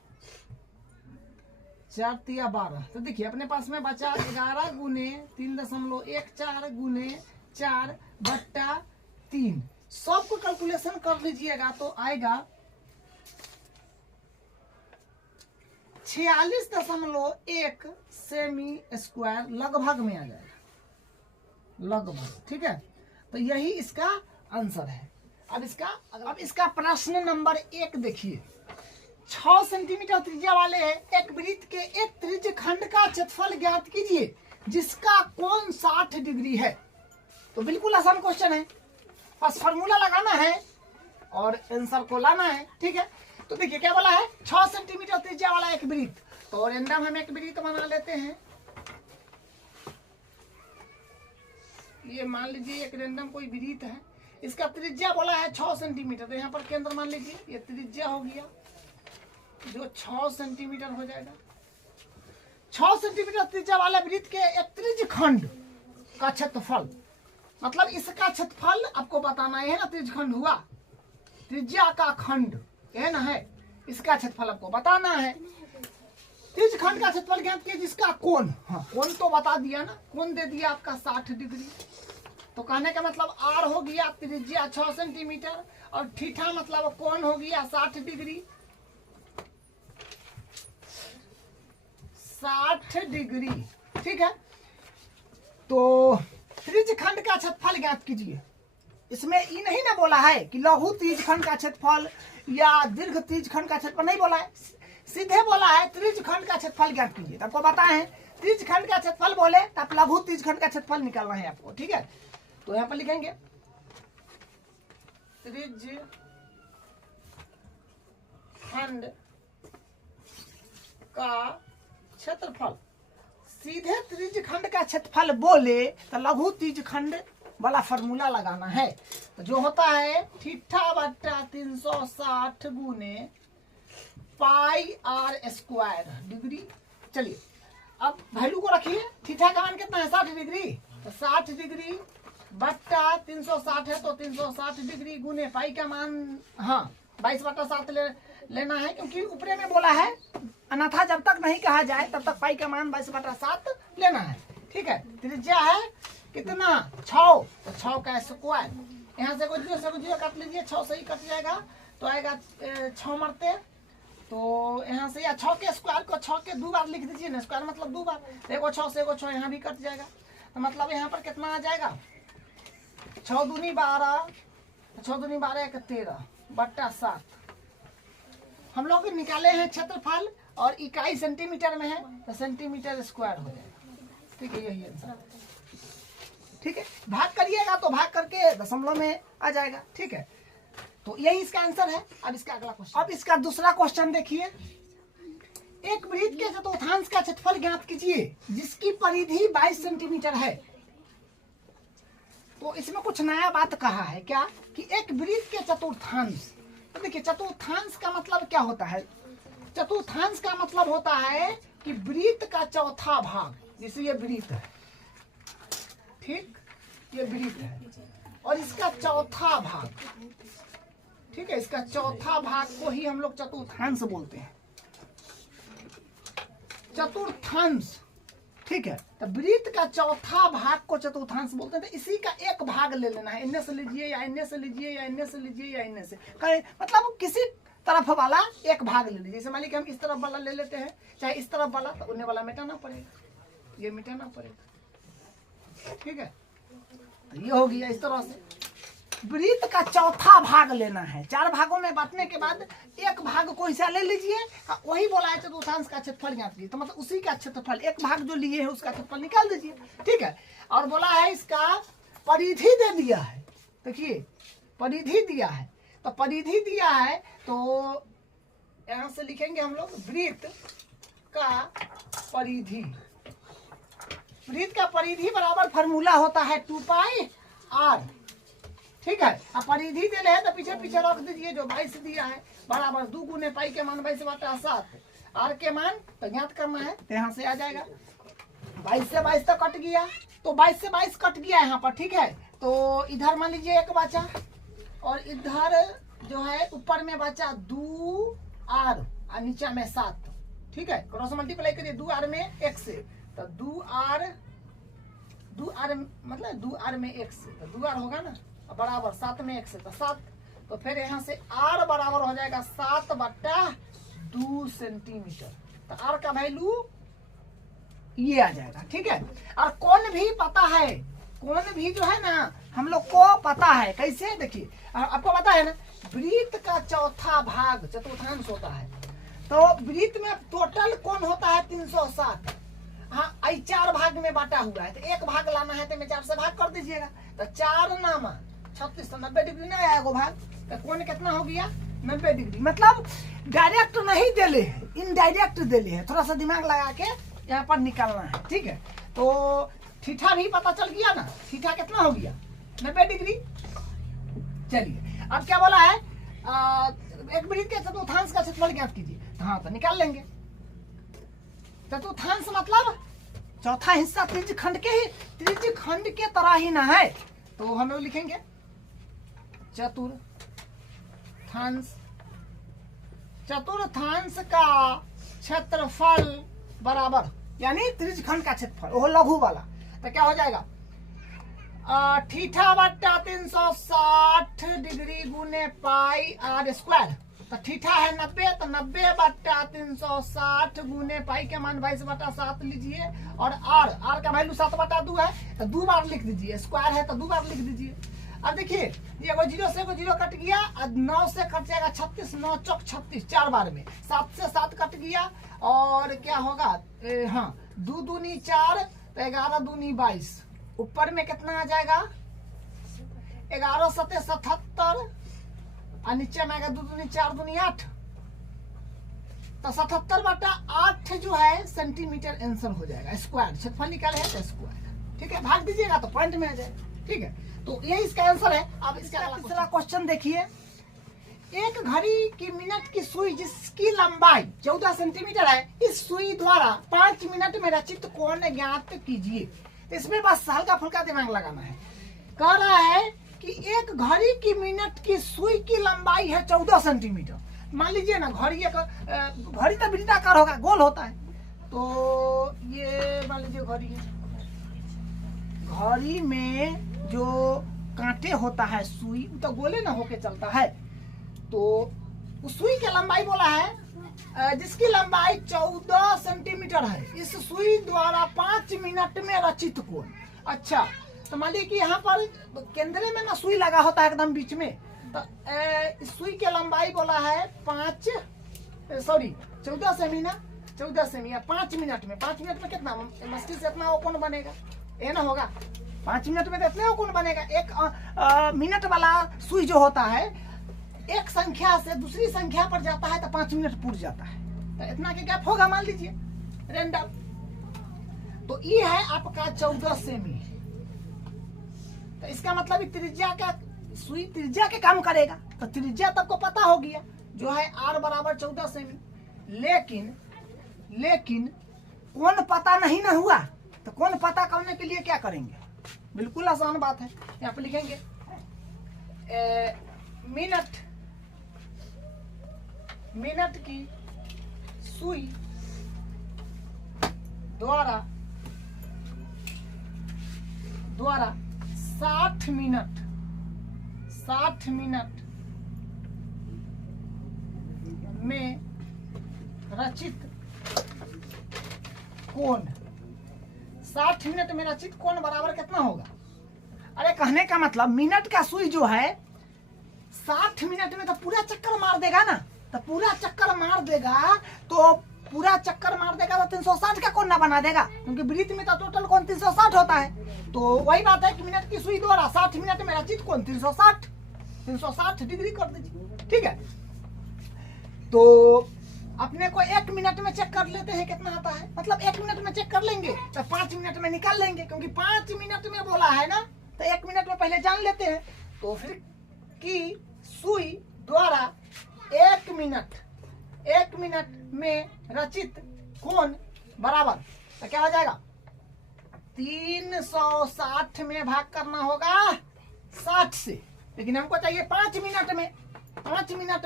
4 तिया 12। तो देखिए अपने पास में बचा 11 गुने 3.14 गुने 4 बट्टा 3। सबको कैलकुलेशन कर लीजिएगा तो आएगा 46.1 सेमी स्क्वायर लगभग में आ जाएगा, लगभग। ठीक है, तो यही इसका आंसर है। अब इसका प्रश्न नंबर 1 देखिए, 6 सेंटीमीटर त्रिज्या वाले एक वृत्त के एक त्रिज्यखंड का क्षेत्रफल ज्ञात कीजिए जिसका कोण 60 डिग्री है। तो बिल्कुल आसान क्वेश्चन है, बस फॉर्मूला लगाना है और आंसर को लाना है। ठीक है, तो देखिए क्या बोला है 6 सेंटीमीटर त्रिज्या वाला एक वृत्त, तो रेंडम हम एक वृत्त बना लेते हैं। ये मान लीजिए एक रेंडम कोई वृत्त है, इसका त्रिज्या बोला है 6 सेंटीमीटर, तो यहाँ पर केंद्र मान लीजिए ये त्रिज्या हो गया जो 6 सेंटीमीटर हो जाएगा। 6 सेंटीमीटर त्रिज्या वाला वृत्त के एक त्रिज्यखंड का क्षेत्रफल, मतलब इसका क्षेत्रफल आपको बताना है ना, त्रिज्यखंड हुआ, त्रिज्या का खंड है ना, है इसका क्षेत्रफल आपको बताना है। त्रिज्यखंड का क्षेत्रफल ज्ञात किया जिसका कोण, हाँ कोण तो बता दिया ना, कोण दे दिया आपका 60 डिग्री। तो कहने का मतलब आर हो गया त्रिज्या 6 सेंटीमीटर और थीटा मतलब कोण हो गया 60 डिग्री, 60 डिग्री। ठीक है, तो त्रिज्यखंड का क्षेत्रफल ज्ञात कीजिए। इसमें ये नहीं ना बोला है कि लघु त्रिज्यखंड का क्षेत्रफल या दीर्घ त्रिज्यखंड का क्षेत्रफल, नहीं बोला है, सीधे बोला है त्रिज्यखंड का क्षेत्रफल ज्ञात कीजिए। तो आपको बताए हैं त्रिज्यखंड का क्षेत्रफल बोले तो आप लघु त्रिज्यखंड का क्षेत्रफल निकालना है आपको, ठीक है। तो यहाँ पर लिखेंगे त्रिज्यखंड का क्षेत्रफल। सीधे त्रिज्यखंड का क्षेत्रफल बोले तो लघु त्रिज्यखंड वाला फॉर्मूला लगाना है। तो जो होता है थीटा बट्टा 360 गुने पाई आर स्क्वायर डिग्री। चलिए अब वैल्यू को रखिए, थीटा का मान कितना है 60 डिग्री, तो 60 डिग्री बट्टा 360 है तो 360 डिग्री गुने पाई का मान हाँ 22/7 लेना है, क्योंकि ऊपरे में बोला है अन्यथा जब तक नहीं कहा जाए तब तक पाई का मान 22/7 लेना है, ठीक है। त्रिज्या है कितना 6, तो 6 का स्क्वायर, यहाँ से कुछ जीरो काट लीजिए, 6 से ही कट जाएगा तो आएगा 6 मरते, तो यहाँ से या 6 के स्क्वायर को 6 के 2 बार लिख दीजिए ना, स्क्वायर मतलब 2 बार, एगो 6 से एगो 6 यहाँ भी कट जाएगा, तो मतलब यहाँ पर कितना आ जाएगा 6 दूनी 12, 6 दूनी 12 1 13 बट्टा 7। हम लोग निकाले हैं क्षेत्रफल और इकाई सेंटीमीटर में है तो सेंटीमीटर स्क्वायर हो जाएगा, ठीक है, यही आंसर, ठीक है। भाग करिएगा तो भाग करके दशमलव में आ जाएगा, ठीक है। तो यही इसका आंसर है। अब इसका अगला क्वेश्चन, अब इसका दूसरा क्वेश्चन देखिए, एक वृत्त के चतुर्थांश का क्षेत्रफल ज्ञात कीजिए जिसकी परिधि 22 सेंटीमीटर है। तो इसमें कुछ नया बात कहा है क्या कि एक वृत्त के चतुर्थांश, तो देखिए चतुर्थांश का मतलब क्या होता है, चतुर्थांश का मतलब होता है कि वृत्त का चौथा भाग, जैसे ये वृत्त है, ठीक, ये वृत्त है और इसका चौथा भाग, ठीक है, इसका चौथा भाग को ही हम लोग चतुर्थांश बोलते हैं, चतुर्थांश, ठीक है। तो वृत्त का चौथा भाग को चतुर्थांश बोलते हैं। तो इसी का एक भाग ले लेना है, इनने से लीजिए या इनने से लीजिए या इनने से लीजिए या इनने से, मतलब किसी तरफ वाला एक भाग ले लीजिए। जैसे मान लीजिए हम इस तरफ वाला ले लेते हैं, चाहे इस तरफ वाला, तो उन्हें वाला मिटाना पड़ेगा, ये मिटाना पड़ेगा, ठीक है। तो ये हो गया इस तरह से। वृत्त का चौथा भाग लेना है, 4 भागों में बांटने के बाद एक भाग को हिस्सा ले लीजिए, वही बोला है चतुर्थांश का क्षेत्रफल ज्ञात कीजिए। तो मतलब उसी का क्षेत्रफल, एक भाग जो लिए है उसका क्षेत्रफल निकाल दीजिए, ठीक है। और बोला है इसका परिधि दे दिया है, देखिए परिधि दिया है, तो परिधि दिया है तो यहां से लिखेंगे हम लोग वृत्त का परिधि। वृत्त का परिधि बराबर फार्मूला होता है 2 पाई r, ठीक है। अब परिधि दे रहे हैं तो पीछे पीछे रख दीजिए, जो 22 दिया है बराबर 2 गुने पाई के मान 22/7, r के मान तो ज्ञात करना है, तो यहाँ से आ जाएगा 22 से 22 तो कट गया, तो 22 से 22 कट गया यहाँ पर, ठीक है। तो इधर मान लीजिए 1 बचा और इधर जो है ऊपर में बचा 2r और नीचे में 7, ठीक है। क्रॉस मल्टीप्लाई करिए 2r में 1 से, तो 2r मतलब 2r में 1 से, तो 2r होगा ना बराबर 7 में 1 से, तो 7, तो फिर यहाँ से r बराबर हो जाएगा 7/2 सेंटीमीटर। तो r का वैल्यू ये आ जाएगा, ठीक है। और कोण भी पता है, कोण भी जो है ना हम लोग को पता है, कैसे देखिए आपको पता है ना, वृत्त का चौथा भाग चतुर्थांश होता है, तो वृत्त में टोटल कोण होता है 360, हाँ 4 भाग में बांटा हुआ है, तो एक भाग लाना है तो मैं 4 से भाग कर दीजिएगा, तो 4 नामा 36, तो 90 डिग्री ना आएगा भाग, तो कोण कितना हो गया 90 डिग्री। मतलब डायरेक्ट नहीं देले है, इनडायरेक्ट देले है, थोड़ा सा दिमाग लगा के यहाँ पर निकालना है, ठीक है। तो थीटा भी पता चल गया ना, थीटा कितना हो गया 90 डिग्री। चलिए अब क्या बोला है, एक वृत्त के चतुर्थांश का क्षेत्रफल ज्ञात कीजिए, हाँ तो निकाल लेंगे। चतुर्थांश मतलब चौथा हिस्सा त्रिज्यखंड के तरह ही ना है, तो हम लोग लिखेंगे चतुर्थांश का क्षेत्रफल बराबर, यानी त्रिज्यखंड का क्षेत्रफल वो लघु वाला, तो क्या हो जाएगा थीटा बट्टा 360 डिग्री गुने पाई r स्क्वायर, तो थीटा है 90, तो 90/360 गुने पाई के मान 22/7 लीजिए, और आर का वैल्यू 7/2 है, तो 2 बार लिख दीजिए, स्क्वायर है तो 2 बार लिख दीजिए। अब देखिए ये को 0 से को 0 कट गया, 9 से कट जाएगा 36, 9 चौक 36 4 बार में, 7 से 7 कट गया, और क्या होगा, हाँ 2 दूनी 4, तो 11 दूनी 22, ऊपर में कितना आ जाएगा 11 7 77, और नीचे में आएगा 2 दूनी 4 दूनी 8, तो 77/8 जो है सेंटीमीटर आंसर हो जाएगा, स्क्वायर क्षेत्रफल निकाले है तो स्क्वायर। ठीक है, भाग दीजिएगा तो पॉइंट में आ जाएगा। ठीक है, तो यही इसका आंसर है। अब इसका तीसरा क्वेश्चन देखिए, एक घड़ी की मिनट की सुई जिसकी लंबाई 14 सेंटीमीटर है, इस सुई द्वारा 5 मिनट में रचित कोण ज्ञात कीजिए। इसमें बस हल्का फुल्का दिमाग लगाना है। कह रहा है कि एक घड़ी की मिनट की सुई की लंबाई है 14 सेंटीमीटर। मान लीजिए ना घड़ी तो वृत्ताकार होगा, गोल होता है, तो ये मान लीजिए घड़ी है, घड़ी में जो कांटे होता है सुई तो गोले ना होके चलता है, तो उस सुई की लंबाई बोला है जिसकी लंबाई 14 सेंटीमीटर है, इस सुई द्वारा 5 मिनट में रचित कोण। अच्छा, तो मान लीजिए कि यहाँ पर केंद्र में ना सुई लगा होता है एकदम बीच में, तो इस सुई की लंबाई बोला है 14 सेमी ना, 14 सेमी, 5 मिनट में, 5 मिनट में कितना मुश्किल से इतना कोण बनेगा, ये ना होगा 5 मिनट में तो इतने कोण बनेगा। एक मिनट वाला सुई जो होता है एक संख्या से दूसरी संख्या पर जाता है तो 5 मिनट पूर जाता है, तो इतना के गैप होगा मान लीजिए रेंडम। तो ये है आपका 14 सेमी, तो इसका मतलब त्रिज्या का सुई त्रिज्या के काम करेगा, तो त्रिज्या तब को पता हो गया जो है r बराबर 14 सेमी। लेकिन कोण पता नहीं ना हुआ, तो कोण पता करने के लिए क्या करेंगे, बिल्कुल आसान बात है। यहाँ पे लिखेंगे मिनट की सुई द्वारा 60 मिनट में रचित कोण, 60 मिनट में रचित कोण बराबर कितना होगा। अरे कहने का मतलब मिनट का सुई जो है 60 मिनट में तो पूरा चक्कर मार देगा ना, तो पूरा चक्कर मार देगा तो 360 का कोण ना बना देगा, क्योंकि वृत्त में तो टोटल कोण 360 होता है। तो वही बात है कि मिनट की सुई द्वारा 60 मिनट में रचित कोण 360 डिग्री कर दीजिए। ठीक है, तो अपने को 1 मिनट में चेक कर लेते हैं कितना आता है, मतलब 1 मिनट में चेक कर लेंगे तो 5 मिनट में निकाल लेंगे, क्योंकि 5 मिनट में बोला है ना, तो 1 मिनट में पहले जान लेते हैं। तो फिर की सुई द्वारा 1 मिनट में रचित कोण बराबर, तो क्या हो जाएगा 360 में भाग करना होगा 60 से, लेकिन हमको चाहिए 5 मिनट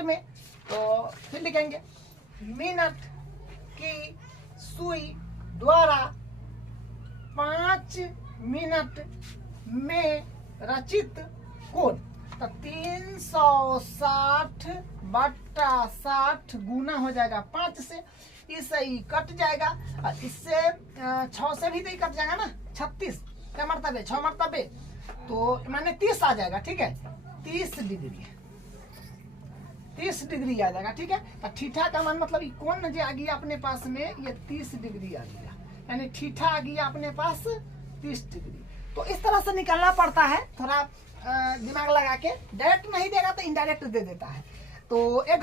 में, तो फिर लिखेंगे मिनट की सुई द्वारा 5 मिनट में रचित कोण, तो 360/60 गुना हो जाएगा 5 से, इससे ही कट जाएगा, और इससे 6 से भी तो ही कट जाएगा ना, 36 क्या मरतबे 6 मरतबे, तो माने 30 आ जाएगा। ठीक है, 30 डिग्री आ जाएगा। ठीक है, तो थीटा का मान मतलब कोण जो आ गया अपने पास में ये 30 डिग्री आ गया, यानी थीटा आ गया अपने पास 30 डिग्री। तो इस तरह से निकालना पड़ता है, थोड़ा दिमाग लगा के, डायरेक्ट नहीं देगा तो इनडायरेक्ट दे देता है। तो एक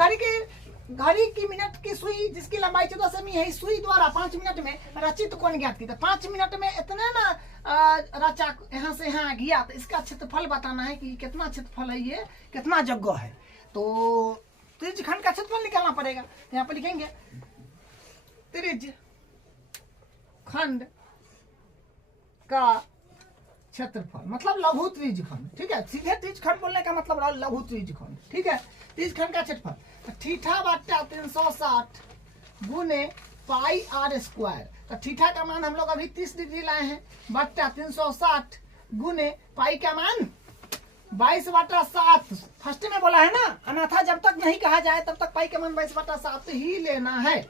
घड़ी की मिनट की सुई जिसकी लंबाई 14 सेमी है, इस सुई द्वारा 5 मिनट में रचित कोण ज्ञात की, तो 5 मिनट में इतना ना रचा यहाँ से यहाँ गया, तो इसका क्षेत्रफल बताना है कि कितना क्षेत्रफल है, ये कितना जगह है, तो त्रिज्यखंड का क्षेत्रफल निकालना पड़ेगा। यहाँ पे लिखेंगे त्रिज्यखंड का क्षेत्रफल मतलब लघु त्रिज्यखंड। ठीक है, सीधे त्रिज्यखंड बोलने का मतलब लघु त्रिज्यखंड। ठीक है, त्रिज्यखंड का क्षेत्रफल थीटा बट्टा 360 गुने पाई r स्क्वायर, तो थीटा का मान हम लोग अभी 30 डिग्री लाए हैं, बट्टा 360 गुने पाई का मान 22/7 फर्स्ट में बोला है ना, अन्यथा जब तक नहीं कहा जाए तब तक पाई का मान 22/7 ही लेना है।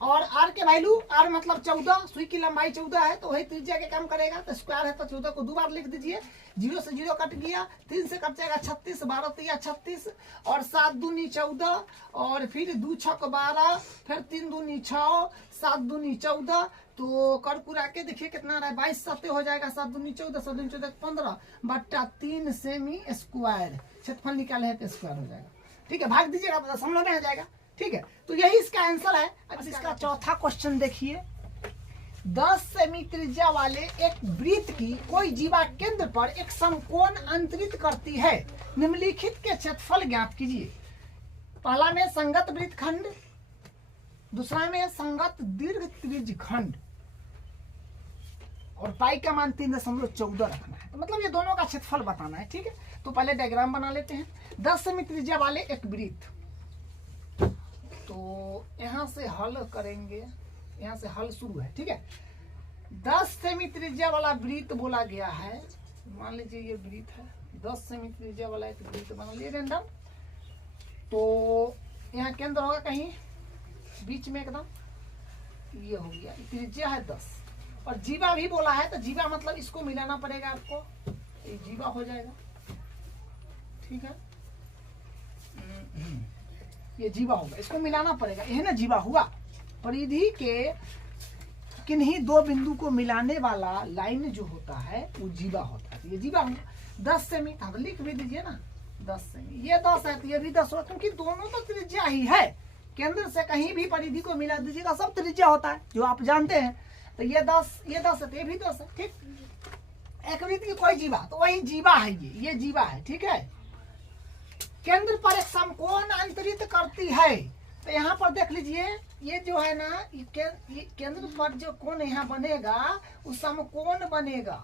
और आर के वैल्यू, आर मतलब 14, सुई की लंबाई 14 है तो वही त्रिज्या के काम करेगा, तो स्क्वायर है तो 14 को 2 बार लिख दीजिए। 0 से 0 कट गया, 3 से कट जाएगा 36, 12 तिया 36 और 7 दूनी 14 और फिर 2 छक 12, फिर 3 दूनी 6, 7 दूनी 14, तो कर कुरा के देखिए कितना रहा है, 22 7 हो जाएगा, 7 दूनी 14, 7 दूनी 14 15/3 सेमी स्क्वायर। क्षेत्रफल निकाले है तो स्क्वायर हो जाएगा। ठीक है, भाग दीजिएगा दशमलव में आ जाएगा। ठीक है, तो यही इसका आंसर है। अब इसका चौथा क्वेश्चन देखिए, 10 सेमी त्रिज्या वाले एक वृत्त की कोई जीवा केंद्र पर एक समकोण अंतरित करती है, निम्नलिखित के क्षेत्रफल ज्ञात कीजिए। पहला में संगत वृत्तखंड, दूसरा में संगत दीर्घ त्रिज्य खंड और पाई का मान 3.14 रखना है। तो मतलब ये दोनों का क्षेत्रफल बताना है। ठीक है, तो पहले डायग्राम बना लेते हैं। 10 सेमी त्रिज्या वाले एक वृत्त, तो यहां से हल करेंगे, यहां से हल शुरू है। ठीक है, 10 सेमी त्रिज्या वाला वृत्त बोला गया है। मान लीजिए ये वृत्त है, 10 सेमी त्रिज्या वाला एक वृत्त बना लिए रेंडम। तो यहाँ केंद्र होगा कहीं बीच में एकदम, ये हो गया, त्रिज्या है 10 और जीवा भी बोला है, तो जीवा मतलब इसको मिलाना पड़ेगा आपको, ये जीवा हो जाएगा। ठीक है, ये जीवा होगा, इसको मिलाना पड़ेगा, यह ना जीवा हुआ। परिधि के किन्हीं दो बिंदु को मिलाने वाला लाइन जो होता है वो जीवा होता है, ये जीवा होगा। 10 सेमी तो लिख भी दीजिए ना, 10 सेमी, ये 10 है तो ये भी 10 होगा, क्योंकि दोनों तो त्रिज्या ही है। केंद्र से कहीं भी परिधि को मिला दीजिएगा, सब त्रिज्या होता है जो आप जानते हैं। तो ये 10 है तो ये भी 10 है। ठीक, एक वृत्त की कोई जीवा, तो वही जीवा है, ये जीवा है। ठीक है, केंद्र पर एक समकोण अंतरित करती है। तो यहाँ पर देख लीजिए, ये जो है ना, ये केंद्र पर जो कोण यहाँ बनेगा वो समकोण बनेगा,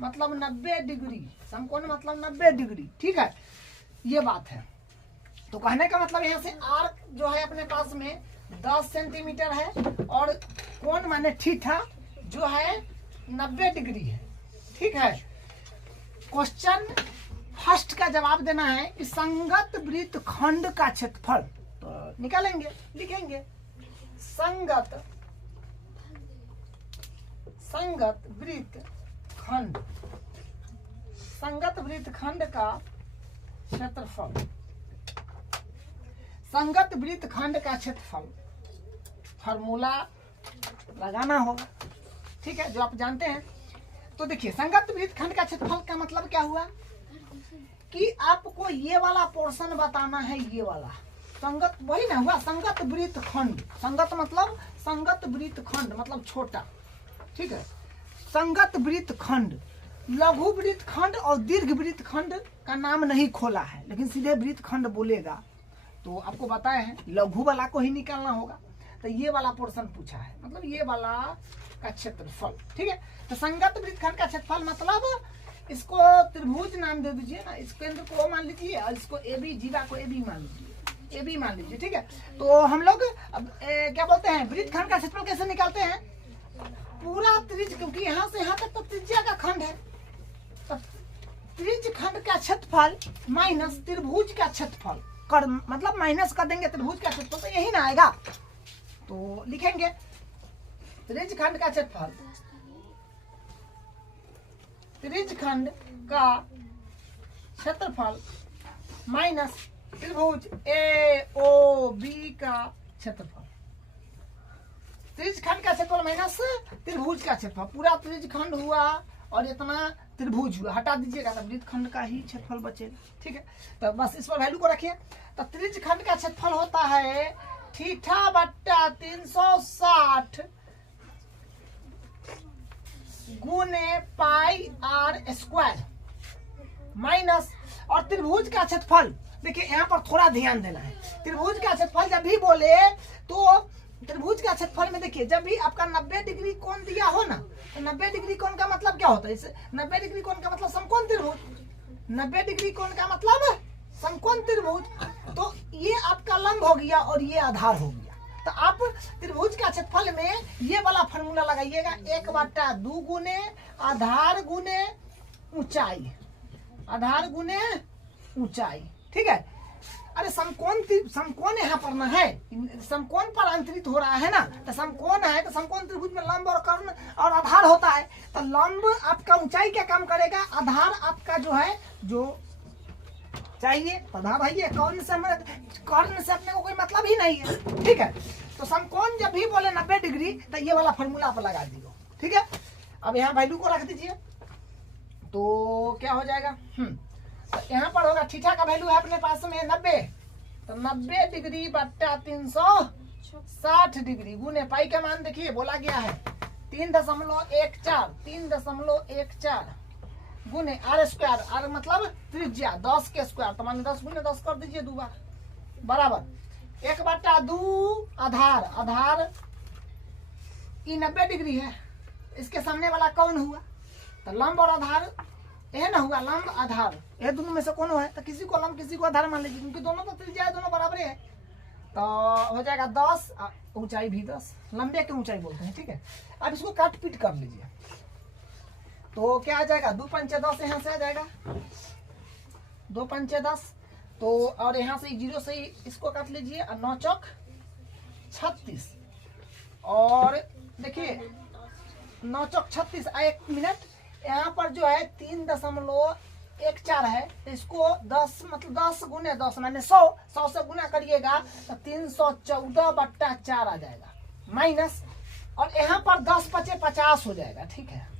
मतलब 90 डिग्री। समकोण मतलब 90 डिग्री। ठीक है, ये बात है। तो कहने का मतलब यहाँ से आर्क जो है अपने पास में 10 सेंटीमीटर है और कोण माने थीटा जो है 90 डिग्री है। ठीक है, क्वेश्चन फर्स्ट का जवाब देना है कि संगत वृत्त खंड का क्षेत्रफल। तो निकालेंगे, लिखेंगे संगत वृत्त खंड, संगत वृत्त खंड का क्षेत्रफल, संगत वृत्त खंड का क्षेत्रफल फार्मूला लगाना होगा। ठीक है, जो आप जानते हैं। तो देखिए, संगत वृत्त खंड का क्षेत्रफल का मतलब क्या हुआ कि आपको ये वाला पोर्शन बताना है, ये वाला संगत, वही ना हुआ संगत वृत्त खंड। संगत मतलब संगत वृत्त खंड मतलब छोटा। ठीक है, संगत वृत्त खंड, लघु वृत्त खंड और दीर्घ वृत्त खंड का नाम नहीं खोला है, लेकिन सीधे वृत्त खंड बोलेगा। तो आपको बताए हैं लघु वाला को ही निकालना होगा। तो ये वाला पोर्शन पूछा है, मतलब ये वाला का क्षेत्रफल। ठीक है, तो संगत वृत्तखंड का क्षेत्रफल मतलब इसको त्रिभुज नाम दे दीजिए ना, इस केंद्र को मान लीजिए और इसको ए बी, जीवा को ए बी मान लीजिए, ए बी मान लीजिए। ठीक है, तो हम लोग अब क्या बोलते हैं, वृत्तखंड का क्षेत्रफल कैसे निकालते हैं, पूरा त्रिज्या, क्योंकि यहाँ से यहाँ तक तो त्रिज्या का खंड है, तो त्रिज्य खंड का क्षेत्रफल माइनस त्रिभुज का क्षेत्रफल कर, मतलब माइनस कर देंगे त्रिभुज का क्षेत्रफल, तो यही ना आएगा। तो लिखेंगे त्रिज्य खंड का क्षेत्रफल, त्रिज्य खंड का क्षेत्रफल माइनस त्रिभुज ए ओ बी का क्षेत्रफल। त्रिज्य खंड का क्षेत्रफल माइनस त्रिभुज का क्षेत्रफल, पूरा त्रिज्य खंड हुआ और इतना त्रिभुज हुआ, हटा दीजिएगा तो वृत्त खंड का ही क्षेत्रफल बचेगा। ठीक है, तो बस इस पर वैल्यू को रखिए। तो त्रिज्य खंड का क्षेत्रफल होता है थीटा बट्टा 360 गुने पाई आर स्क्वायर माइनस, और त्रिभुज का क्षेत्रफल देखिए यहाँ पर थोड़ा ध्यान देना है। त्रिभुज का क्षेत्रफल जब भी बोले तो त्रिभुज का क्षेत्रफल में देखिए, जब भी आपका 90 डिग्री कोण दिया हो ना, तो 90 डिग्री कोण का मतलब क्या होता है, इसे 90 डिग्री कोण का मतलब समकोण त्रिभुज, 90 डिग्री कोण का मतलब समकोण त्रिभुज। तो ये आपका लंब हो गया और ये आधार हो गया। तो आप त्रिभुज का क्षेत्रफल में ये वाला फार्मूला लगाइएगा, 1/2 गुने आधार गुने ऊंचाई, आधार गुने ऊंचाई, ठीक है। अरे समकोण यहाँ पर ना है, समकोण पर अंतरित हो रहा है ना, तो समकोण है तो समकोण त्रिभुज में लंब और कर्ण और आधार होता है। तो लंब आपका ऊंचाई क्या काम करेगा, आधार आपका जो है जो चाहिए आधार है, ये कर्ण से अपने को कोई मतलब ही नहीं है, ठीक है। तो समकोण जब भी बोले 90 डिग्री तो ये वाला फॉर्मूला आप लगा दीजिए, ठीक है। अब यहाँ वैल्यू को रख दीजिए तो क्या हो जाएगा, तो यहाँ पर होगा थीटा का वैल्यू है अपने पास में 90, तो 90 डिग्री बट्टा 360 डिग्री गुने पाई का मान देखिए बोला गया है 3.14 गुने आर स्क्वायर, आर मतलब त्रिज्या 10 के स्क्वायर, तो मान 10 गुने 10 कर दीजिए 2 बार बराबर 1/2 आधार ये 90 डिग्री है, इसके सामने वाला कौन हुआ, तो लंब और आधार यह ना हुआ, लंब आधार ये दोनों में से कौन है, तो किसी को लंब किसी को आधार मान लीजिए, क्योंकि दोनों तो त्रिज्या है, दोनों बराबर है। तो हो जाएगा 10, ऊंचाई भी 10, लंबे की ऊंचाई बोलते हैं, ठीक है। अब इसको काट पीट कर लीजिए तो क्या आ जाएगा 2 पंचे 10, यहाँ से आ जाएगा 2 पंचे 10, तो और यहाँ से 0 से इसको काट लीजिए और 9 चौक 36, और देखिए 9 चौक 36 1 मिनट, यहाँ पर जो है 3.14 है, तो इसको 10 मतलब 10 गुने 10 माने 100 से गुना करिएगा तो 314/4 आ जाएगा माइनस, और यहाँ पर 10 पचे 50 हो जाएगा, ठीक है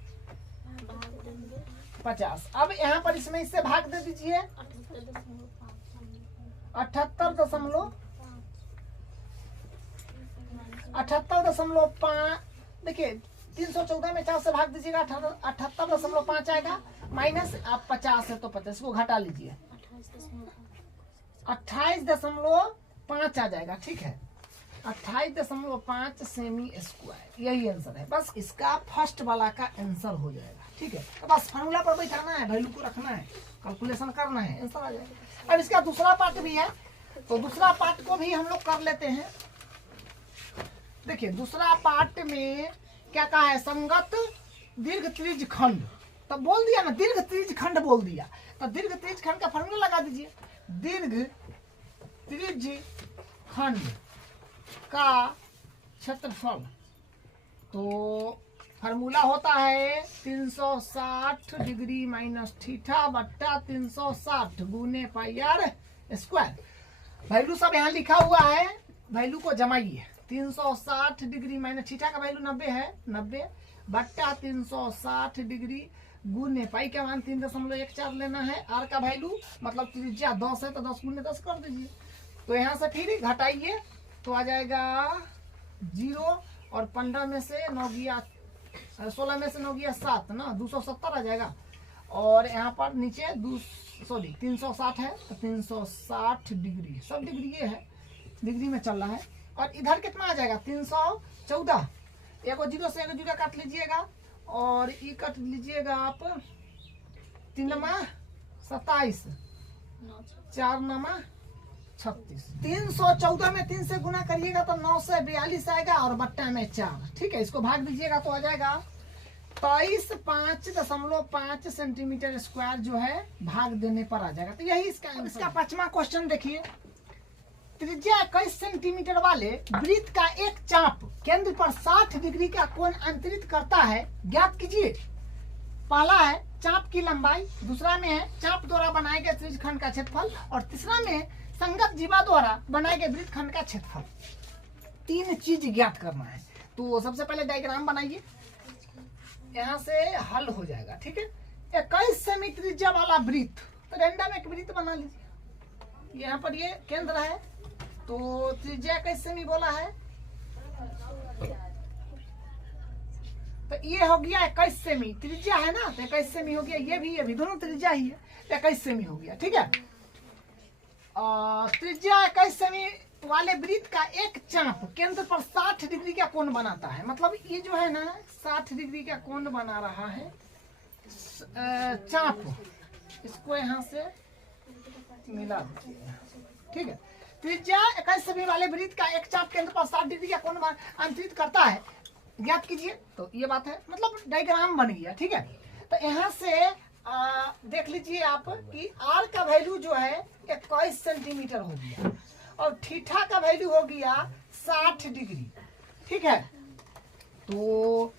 50। अब यहाँ पर इसमें इससे भाग दे दीजिए 78.5, देखिए 314 में 4 से भाग दीजिएगा 78.5 आएगा माइनस, आप 50 है तो 50 को घटा लीजिए 28.5 आ जाएगा, ठीक है 28.5 सेमी स्क्वायर, यही आंसर है। बस इसका फर्स्ट वाला का आंसर हो जाएगा, ठीक है। तो बस फार्मूला पर बैठाना है, वैल्यू को रखना है, कैलकुलेशन करना है, आंसर आ जाएगा। अब इसका दूसरा पार्ट भी है, तो दूसरा पार्ट को भी हम लोग कर लेते हैं। देखिए दूसरा पार्ट में क्या कहा है, संगत दीर्घ त्रिज्य खंड, तो बोल दिया ना दीर्घ त्रिज्य खंड बोल दिया, तो दीर्घ त्रिज्य खंड का फार्मूला लगा दीजिए, दीर्घ त्रिज्य खंड का क्षेत्रफल, तो फार्मूला होता है 360 डिग्री माइनस थीटा बट्टा 360 गुने पाई आर स्क्वायर। वैल्यू सब यहाँ लिखा हुआ है, वैल्यू को जमाइए, 360 डिग्री माइनस थीटा का वैल्यू 90 है, 90 बट्टा 360 डिग्री गुने पाई का मान 3.14 लेना है, आर का वैल्यू मतलब त्रिज्या 10 है तो 10 गुने 10 कर दीजिए, तो यहाँ से फिर घटाइए तो आ जाएगा 0, और 15 में से 9 गया 16 में से 9 गया 7 ना 270 आ जाएगा, और यहाँ पर नीचे 360 है तो 360 डिग्री, सब डिग्री ये है, डिग्री में चल रहा है, और इधर कितना आ जाएगा 314, एक 0 से एक 0 काट लीजिएगा, और ये काट लीजिएगा आप 3 नमा 27 4 नमा 36, 314 में 3 से गुना करिएगा तो 9 से 42 आएगा, और बट्टा में 4, ठीक है। इसको भाग दीजिएगा तो आ जाएगा 23.5 सेंटीमीटर स्क्वायर जो है भाग देने पर आ जाएगा, तो यही इसका 5वां क्वेश्चन देखिए, त्रिज्या 21 सेंटीमीटर वाले वृत्त का एक चाप केंद्र पर 60 डिग्री का कोण अंतरित करता है, ज्ञात कीजिए। पहला है चाप की लंबाई, दूसरा में है चाप द्वारा बनाए गए त्रिज्य खंड का क्षेत्रफल, और तीसरा में है संगत जीवा द्वारा बनाए गए वृत्त खंड का क्षेत्रफल। 3 चीज ज्ञात करना है, तो सबसे पहले डायग्राम बनाइए, यहाँ से हल हो जाएगा, ठीक है। 21 सेमी त्रिज्या वाला वृत्त, तो रैंडम एक वृत्त बना लीजिए, यहाँ पर ये केंद्र है, तो त्रिज्या 21 सेमी बोला है, तो ये हो गया 21 सेमी त्रिज्या है ना, तो 21 सेमी हो गया, ये भी दोनों त्रिज्या ही है, 21 सेमी हो गया, ठीक है। त्रिज्या 21 सेमी वाले वृत्त का एक चाप केंद्र पर 60 डिग्री का कोण बनाता है, मतलब ये जो है ना 60 डिग्री का कोण बना रहा है चाप, इसको यहाँ से मिला दीजिए, ठीक है। त्रिज्या 21 सेमी वाले वृत्त का एक चाप केंद्र पर 60 डिग्री का कोण अंतरित करता है, ज्ञात कीजिए, तो ये बात है, मतलब डायग्राम बन गया, ठीक है। तो यहाँ से देख लीजिए आप कि आर का वैल्यू जो है 21 सेंटीमीटर हो गया और थीटा का वैल्यू हो गया 60 डिग्री। ठीक है, तो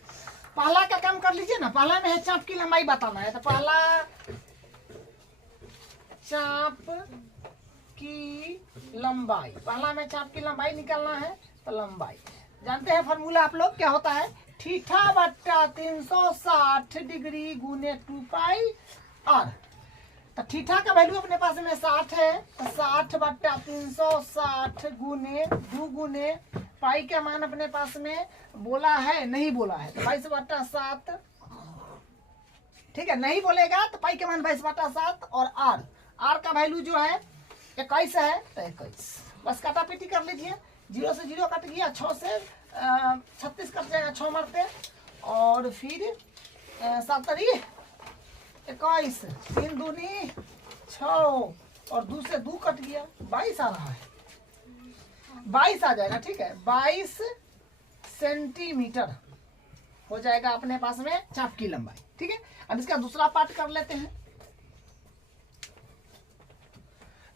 पहला का काम कर लीजिए ना। पहला में है चाप की लंबाई बताना है, तो पहला चाप की लंबाई, पहला में चाप की लंबाई निकालना है। तो लंबाई जानते हैं फॉर्मूला आप लोग क्या होता है, थीटा बट्टा 360 डिग्री गुने 2 पाई आर। तो थीटा का वैल्यू अपने पास में 60 है, तो 60 बट्टा 360 गुने 2 गुने पाई का मान अपने पास में बोला है, नहीं बोला है, तो 22 बट्टा 7। ठीक है, नहीं बोलेगा तो पाई का मान 22 बट्टा 7 और आर का वैल्यू जो है 21 है, तो 21। बस काटा पीटी कर लीजिए, 0 से 0 कट गया, 6 से 36 कट जाएगा 6 मरते, और फिर 7 21, 3 दूनी 6 और 2 से 2 कट गया, 22 आ रहा है, 22 आ जाएगा। ठीक है, 22 सेंटीमीटर हो जाएगा अपने पास में चाप की लंबाई। ठीक है, अब इसका दूसरा पार्ट कर लेते हैं।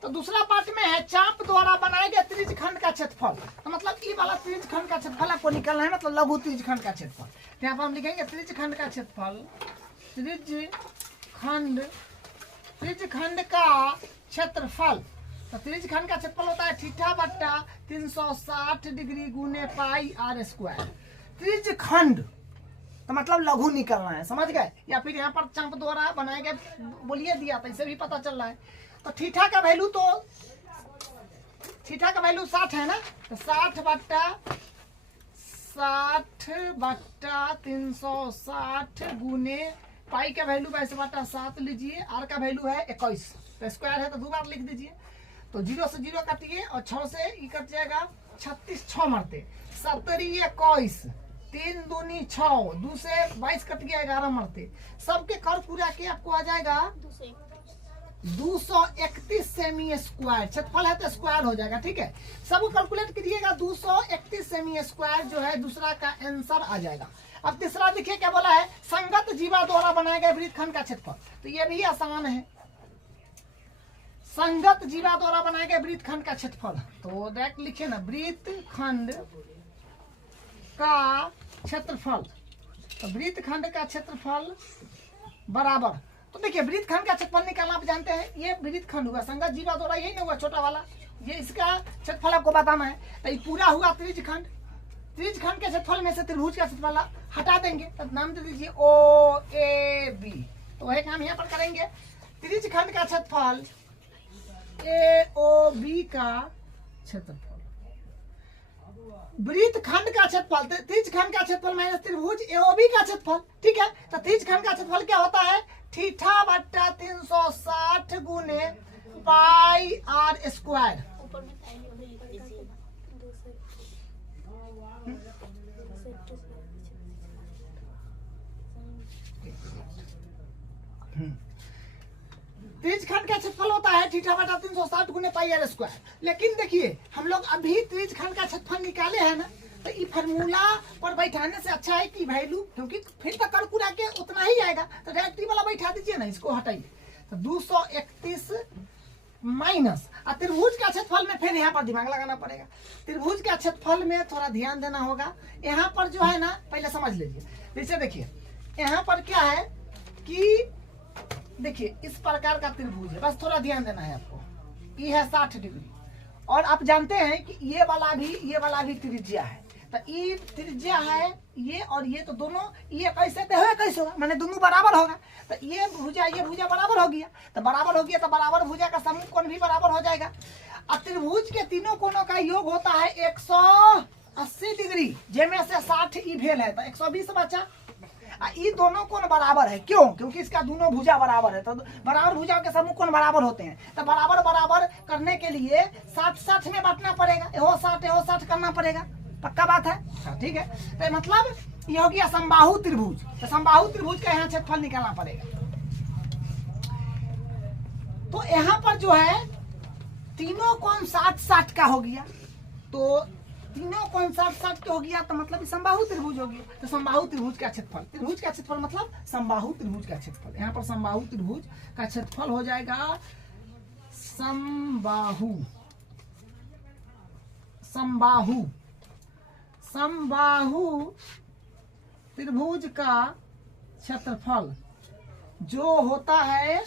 तो दूसरा पार्ट में है चाप द्वारा बनाए गए त्रिज्य खंड का क्षेत्रफल। तो मतलब ये वाला त्रिज्य खंड का क्षेत्रफल आपको निकालना है, मतलब लघु त्रिज्य खंड का क्षेत्रफल। तो यहाँ पर हम लिखेंगे त्रिज्य खंड का क्षेत्रफल, त्रिज्य खंड का क्षेत्रफल। तो त्रिज्य खंड का क्षेत्रफल होता है थीटा बट्टा 360 डिग्री गुने पाई आर स्क्वायर। त्रिज्य खंड तो मतलब लघु निकलना है, समझ गए, या फिर यहाँ पर चाप द्वारा बनाए गए बोलिए दिया था, इससे भी पता चल रहा है। तो थीटा का वैल्यू 60 है ना, तो 60 बट्टा 360 गुने पाई का वैल्यू 22 बट्टा 7 लीजिए, आर का वैल्यू है 21, तो स्क्वायर है तो 2 बार लिख दीजिए। तो 0 से 0 काटिए और 6 से ये कट जाएगा 36, 6 मरते, 7 21, 3 दूनी 6, 2 से 22 कट गया 11 मरते, सबके कर पूरा के आपको आ जाएगा 231 सेमी स्क्वायर। क्षेत्रफल है तो स्क्वायर हो जाएगा। ठीक है, सब कैलकुलेट करिएगा, 231 सेमी स्क्वायर जो है दूसरा का आंसर आ जाएगा। अब तीसरा देखिए क्या बोला है, संगत जीवा द्वारा बनाए गए वृत्तखंड का क्षेत्रफल। तो ये भी आसान है, संगत जीवा द्वारा बनाए गए वृत्तखंड का क्षेत्रफल। तो डायरेक्ट लिखिए ना, वृत्तखंड का क्षेत्रफल। तो वृत्तखंड का क्षेत्रफल बराबर, तो देखिए वृत्तखंड का क्षेत्रफल निकालना आप जानते हैं, ये वृत्तखंड हुआ, संगत जीवा द्वारा यही ना हुआ छोटा वाला, ये इसका क्षेत्रफल आपको बताना है। तो ये पूरा हुआ त्रिज्य खंड। त्रिज्य खंड के क्षेत्रफल में से त्रिभुज का क्षेत्रफल हटा देंगे, तो नाम दे दीजिए OAB। तो वही काम यहाँ पर करेंगे, त्रिज्य खंड का क्षेत्रफल AOB का क्षेत्रफल, वृत्तखंड का क्षेत्रफल त्रिज्य खंड का क्षेत्रफल माइनस त्रिभुज AOB का क्षेत्रफल। ठीक है, तो त्रिज्य खंड का क्षेत्रफल क्या होता है, थीटा बट्टा 360 गुने पाई आर स्क्वायर। त्रिज्य खंड का क्षेत्रफल होता है थीटा बटा 360 गुने पाई आर स्क्वायर। लेकिन देखिए हम लोग अभी त्रिज्य खंड का क्षेत्रफल निकाले हैं ना, तो ये फार्मूला पर बैठाने से अच्छा है कि वैल्यू, क्योंकि फिर तक कर पूरा के उतना ही आएगा, तो डायरेक्ट वाला बैठा दीजिए ना, इसको हटाइए। तो 231 माइनस त्रिभुज का क्षेत्रफल में फिर यहाँ पर दिमाग लगाना पड़ेगा। त्रिभुज का क्षेत्रफल में थोड़ा ध्यान देना होगा। यहाँ पर जो है ना, पहले समझ लीजिए, जैसे देखिए यहाँ पर क्या है कि देखिए इस प्रकार का त्रिभुज है, बस थोड़ा ध्यान देना है आपको। ये है 60 डिग्री, और आप जानते हैं कि ये वाला भी त्रिज्या है। तो ये त्रिज्या है ये, और ये तो दोनों ये कैसे कैसे होगा, माने दोनों बराबर होगा। तो ये भुजा बराबर हो गया, तो बराबर हो गया, तो बराबर भुजा का समूह कोण भी बराबर हो जाएगा। और त्रिभुज के तीनों कोणों का योग होता है 180 डिग्री, जिसमें से 60 ई भेल है, तो 120 बचा। ये दोनों कोण बराबर है, क्यों? क्योंकि इसका दोनों भुजा बराबर है, तो बराबर भुजाओं के समूह कोण बराबर होते हैं। तो बराबर करने के लिए 60 में बांटना पड़ेगा, एहो 60 करना पड़ेगा। पक्का बात है? ठीक है, तो मतलब ये हो गया समबाहु त्रिभुज। तो समबाहु त्रिभुज का यहाँ क्षेत्रफल निकालना पड़ेगा। तो यहाँ पर जो है तीनों कोण 60 का हो गया, तो तीनों कोण 60-60 के हो गया तो मतलब समबाहु त्रिभुज हो गया। तो समबाहु त्रिभुज का क्षेत्रफल, त्रिभुज का क्षेत्रफल मतलब समबाहु त्रिभुज का क्षेत्रफल। यहाँ पर समबाहु त्रिभुज का क्षेत्रफल हो जाएगा समबाहु, समबाहु, समबाहु त्रिभुज का क्षेत्रफल जो होता है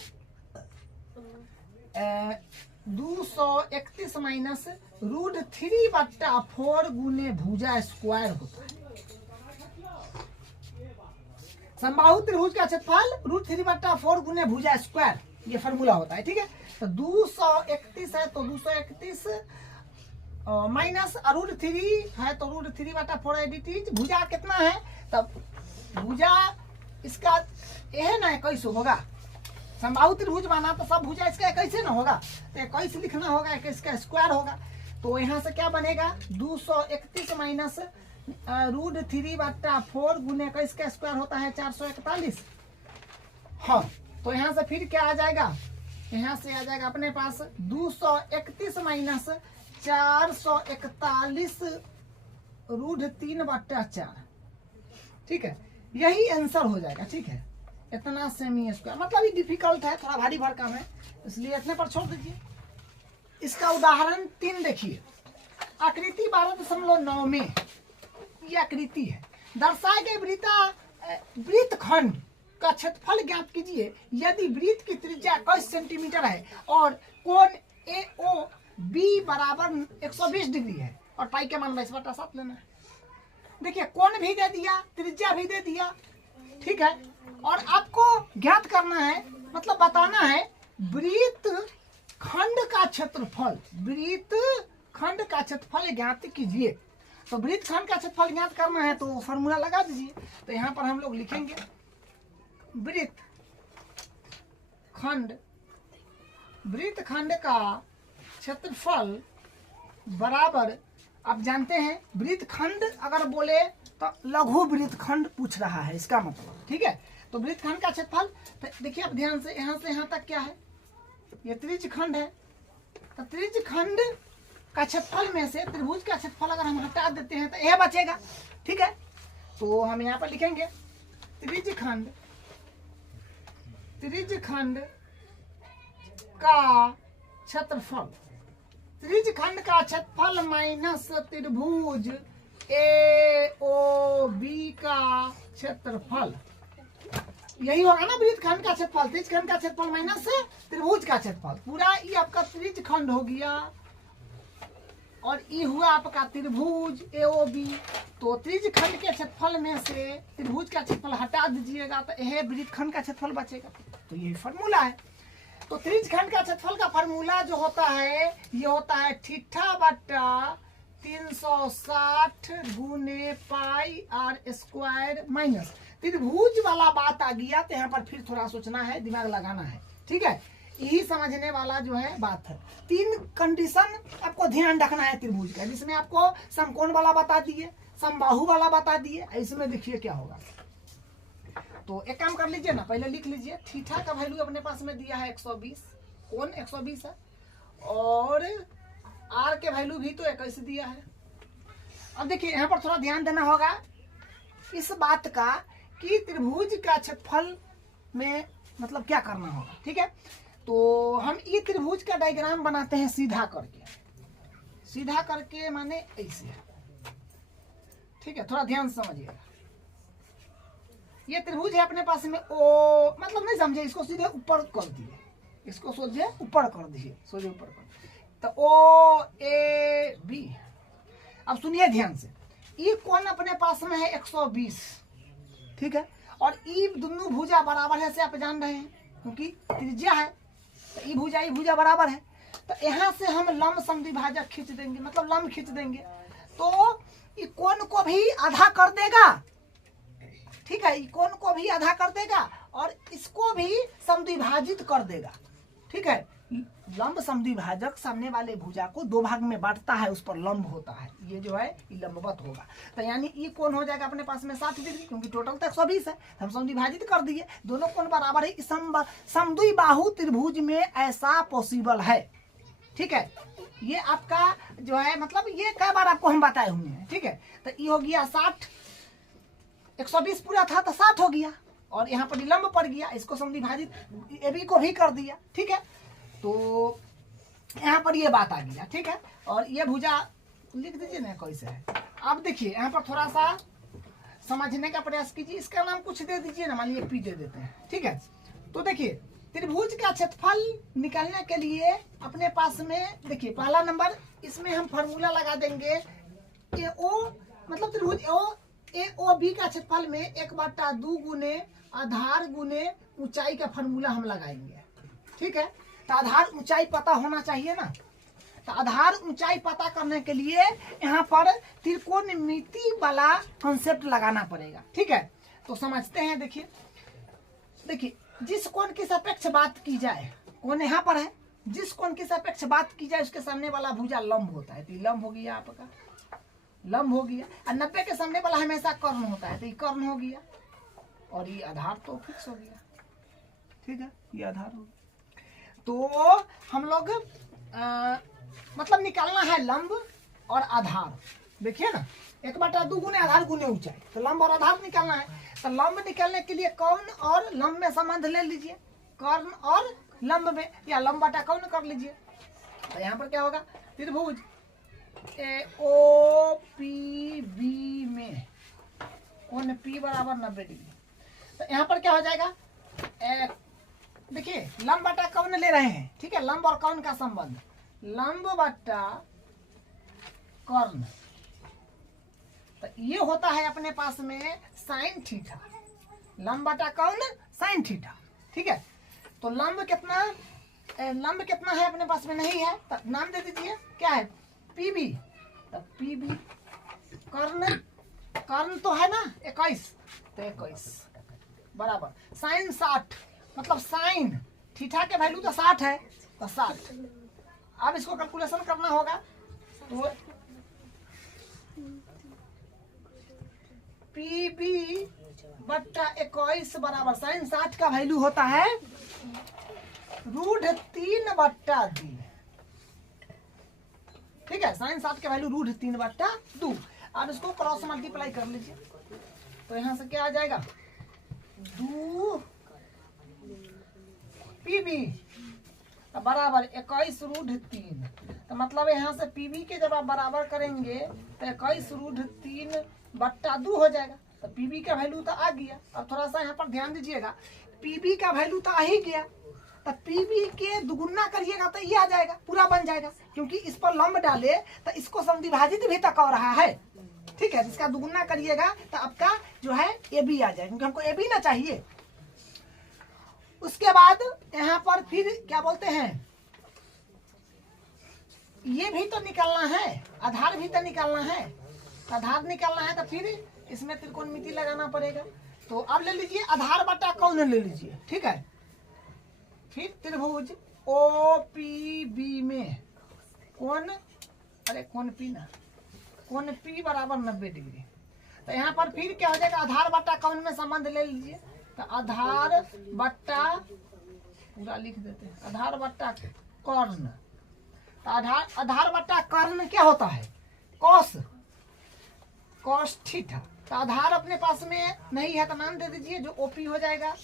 231 माइनस √3/4 गुने भुजा स्क्वायर होता है। समबाहु त्रिभुज का क्षेत्रफल √3/4 गुने भुजा स्क्वायर, ये फॉर्मूला होता है। ठीक है, तो 231 है तो 231 माइनस √3 है तो √3/4 एडिट भुजा कितना है, तब भुजा इसका यह है ना 21 होगा। समबाहु त्रिभुज माना तो सब भुजा इसका 21 ना होगा, तो 21 लिखना होगा, 21 का स्क्वायर होगा। तो यहाँ से क्या बनेगा 231 माइनस √3/4 गुने 21 का स्क्वायर होता है 441। हाँ, तो यहाँ से फिर क्या आ जाएगा, यहाँ से आ जाएगा अपने पास 231 माइनस 441 √3/4। ठीक है, यही आंसर हो जाएगा। ठीक है, इतना सेमी स्क्वायर मतलब ये डिफिकल्ट है, थोड़ा भारी भरकम है, इसलिए इतने पर छोड़ दीजिए। इसका उदाहरण 3 देखिए। आकृति 12.9 में ये आकृति है, दर्शाए गए वृत्तखंड का क्षेत्रफल ज्ञात कीजिए यदि वृत्त की त्रिज्या 21 सेंटीमीटर है और कोण AOB बराबर 120 डिग्री है और पाई के मान 22/7 लेना है। देखिए कोण भी दे दिया, त्रिज्या भी दे दिया। ठीक है, और आपको ज्ञात करना है, मतलब बताना है वृत्त खंड का क्षेत्रफल, वृत्त खंड का क्षेत्रफल ज्ञात कीजिए। तो वृत्त खंड का क्षेत्रफल ज्ञात करना है तो फॉर्मूला लगा दीजिए। तो यहाँ पर हम लोग लिखेंगे वृत्त खंड का क्षेत्रफल बराबर, आप जानते हैं वृत्त खंड अगर बोले तो लघु वृत्त खंड पूछ रहा है इसका मतलब। ठीक है, तो वृत्त खंड का क्षेत्रफल, तो देखिए आप ध्यान से यहाँ तक क्या है, ये त्रिज्य खंड है। तो त्रिज्य खंड का क्षेत्रफल में से त्रिभुज का क्षेत्रफल अगर हम हटा देते हैं तो यह बचेगा। ठीक है, तो हम यहाँ पर लिखेंगे त्रिज्य खंड का क्षेत्रफल, त्रिज्य खंड का क्षेत्रफल माइनस त्रिभुज AOB का क्षेत्रफल, यही होगा ना वृत्त खंड का क्षेत्रफल। त्रिज्य खंड का क्षेत्रफल माइनस त्रिभुज का क्षेत्रफल, पूरा ये आपका त्रिज्य खंड हो गया और ये हुआ आपका त्रिभुज AOB। तो त्रिज्य खंड के क्षेत्रफल में से त्रिभुज का क्षेत्रफल हटा दीजिएगा तो यह वृत्त खंड का क्षेत्रफल बचेगा। तो यही फॉर्मूला है। तो त्रिज्य खंड का क्षेत्रफल का फॉर्मूला जो होता है ये होता है θ/360 गुने πr² माइनस त्रिभुज वाला बात आ गया तो यहाँ पर फिर थोड़ा सोचना है, दिमाग लगाना है। ठीक है, यही समझने वाला जो है बात है। 3 कंडीशन आपको ध्यान रखना है त्रिभुज का, जिसमें आपको समकोण वाला बता दिए, समबाहु वाला बता दिए। इसमें देखिए क्या होगा। तो एक काम कर लीजिए ना, पहले लिख लीजिए थीटा का वैल्यू अपने पास में दिया है 120, कोण 120 है, और आर के वैल्यू भी तो 21 दिया है। अब देखिए यहाँ पर थोड़ा ध्यान देना होगा इस बात का कि त्रिभुज का क्षेत्रफल में मतलब क्या करना होगा। ठीक है, तो हम ये त्रिभुज का डायग्राम बनाते हैं सीधा करके माने ऐसे। ठीक है, थोड़ा ध्यान से समझिएगा। ये त्रिभुज है अपने पास में ओ, मतलब नहीं समझे, इसको सीधे ऊपर कर दिए, इसको सोझे ऊपर कर दिए, सोझे ऊपर कर दिए। तो OAB। अब सुनिए ध्यान से, ये कोण अपने पास में है 120। ठीक है, और ये दोनों भुजा बराबर है, से आप जान रहे हैं क्योंकि त्रिज्या है तो ये भुजा बराबर है। तो यहाँ से हम लंब समद्विभाजक खींच देंगे, मतलब लंब खींच देंगे तो ये कोण को भी आधा कर देगा। ठीक है, कोण को भी आधा कर देगा और इसको भी समद्विभाजित कर देगा। ठीक है, लंब समद्विभाजक सामने वाले भुजा को 2 भाग में बांटता है, उस पर लंब होता है, ये जो है ये लंबवत होगा। तो यानी ये कोण हो जाएगा अपने पास में 60 डिग्री, क्योंकि टोटल तो 120 है, हम समद्विभाजित कर दिए, दोनों कोण बराबर है। समद्विबाहु त्रिभुज में ऐसा पॉसिबल है। ठीक है, ये आपका जो है मतलब ये कई बार आपको हम बताए हुए हैं, ठीक है। तो ये हो गया 60, 120 पूरा था तो 60 हो गया, और यहाँ पर लंब पड़ गया, इसको समविभाजित ए बी को भी कर दिया, ठीक है। तो यहाँ पर ये बात आ गया, ठीक है। और ये भुजा लिख दीजिए ना कैसे है। अब देखिए यहाँ पर थोड़ा सा समझने का प्रयास कीजिए, इसका नाम कुछ दे दीजिए ना, मान लीजिए पी दे देते हैं, ठीक है। तो देखिए त्रिभुज का क्षेत्रफल निकालने के लिए अपने पास में देखिए पहला नंबर इसमें हम फॉर्मूला लगा देंगे ए ओ, मतलब त्रिभुज ए ओ बी का क्षेत्रफल में 1/2 गुने आधार गुने ऊंचाई का फॉर्मूला हम लगाएंगे, ठीक है। तो आधार ऊंचाई पता होना चाहिए ना, तो आधार ऊंचाई पता करने के लिए यहाँ पर त्रिकोणमिति वाला कॉन्सेप्ट लगाना पड़ेगा, ठीक है। तो समझते हैं, देखिए देखिए जिस कोण की सापेक्ष बात की जाए, कोण यहाँ पर है, जिस कोण की सापेक्ष बात की जाए उसके सामने वाला भुजा लंब होता है, तो लंब हो गया आपका, लंब हो गया। और 90 के सामने वाला हमेशा कर्ण होता है, तो ये कर्ण हो गया, और ये आधार तो फिक्स हो गया, ठीक है, ये आधार हो गया। तो हम लोग मतलब निकालना है लंब और आधार, देखिए ना 1/2 गुने आधार गुने ऊंचाई, तो लंब और आधार निकालना है। तो लंब निकालने के लिए कर्ण और लंब में संबंध ले लीजिए, कर्ण और लंब में, या लंब बटा कर्ण कर लीजिए। तो यहाँ पर क्या होगा, त्रिभुज ए ओ पी बी में कोण पी बराबर 90 डिग्री। तो यहाँ पर क्या हो जाएगा, देखिए लंब बटा कर्ण ले रहे हैं, ठीक है, लंब और कर्ण का संबंध, लंब बटा कर्ण, तो ये होता है अपने पास में साइन थीटा, लंब बटा कर्ण साइन थीटा, ठीक है। तो लंब कितना है अपने पास में नहीं है, तो नाम दे दीजिए क्या है, पीबी। तो पीबी कर्ण तो है ना 21, तो 21 बराबर साइन 60, मतलब साइन थीटा के वैल्यू तो 60 है, तो 60। अब इसको कैलकुलेशन करना होगा, तो पीबी बट्टा 21 बराबर साइन 60 का वैल्यू होता है √3/2, ठीक है। साइन 60 का वैल्यू √3/2। अब इसको क्रॉस मल्टीप्लाई कर लीजिए, तो यहां से क्या आ जाएगा, 2 पीबी बराबर 21√3। तो मतलब यहाँ से पीबी के जब आप बराबर करेंगे तो 21√3/2 हो जाएगा। तो पीबी का वैल्यू तो आ गया। अब थोड़ा सा यहाँ पर ध्यान दीजिएगा, पीबी का वैल्यू तो आ ही गया, तो पीबी के दुगुना करिएगा तो ये आ जाएगा, पूरा बन जाएगा, क्योंकि इस पर लंब डाले तो इसको समविभाजित भी तक हो रहा है, ठीक है। इसका दुगुना करिएगा तो आपका जो है ए बी आ जाएगा, क्योंकि हमको ए बी ना चाहिए। उसके बाद यहाँ पर फिर क्या बोलते हैं, ये भी तो निकालना है, आधार भी तो निकालना है। आधार निकालना है तो फिर इसमें त्रिकोणमिति लगाना पड़ेगा। तो अब ले लीजिए आधार बटा कर्ण ले लीजिए, ठीक है। फिर त्रिभुज ओ पी बी में कोण पी बराबर 90 डिग्री। तो यहाँ पर फिर क्या हो जाएगा, आधार बटा कर्ण में संबंध ले लीजिए। तो आधार बट्टा पूरा लिख देते हैं, आधार बट्टा कर्ण। तो आधार बट्टा कर्ण क्या होता है, कॉस थीटा। तो आधार अपने पास में नहीं है तो नाम दे दीजिए जो ओपी हो जाएगा।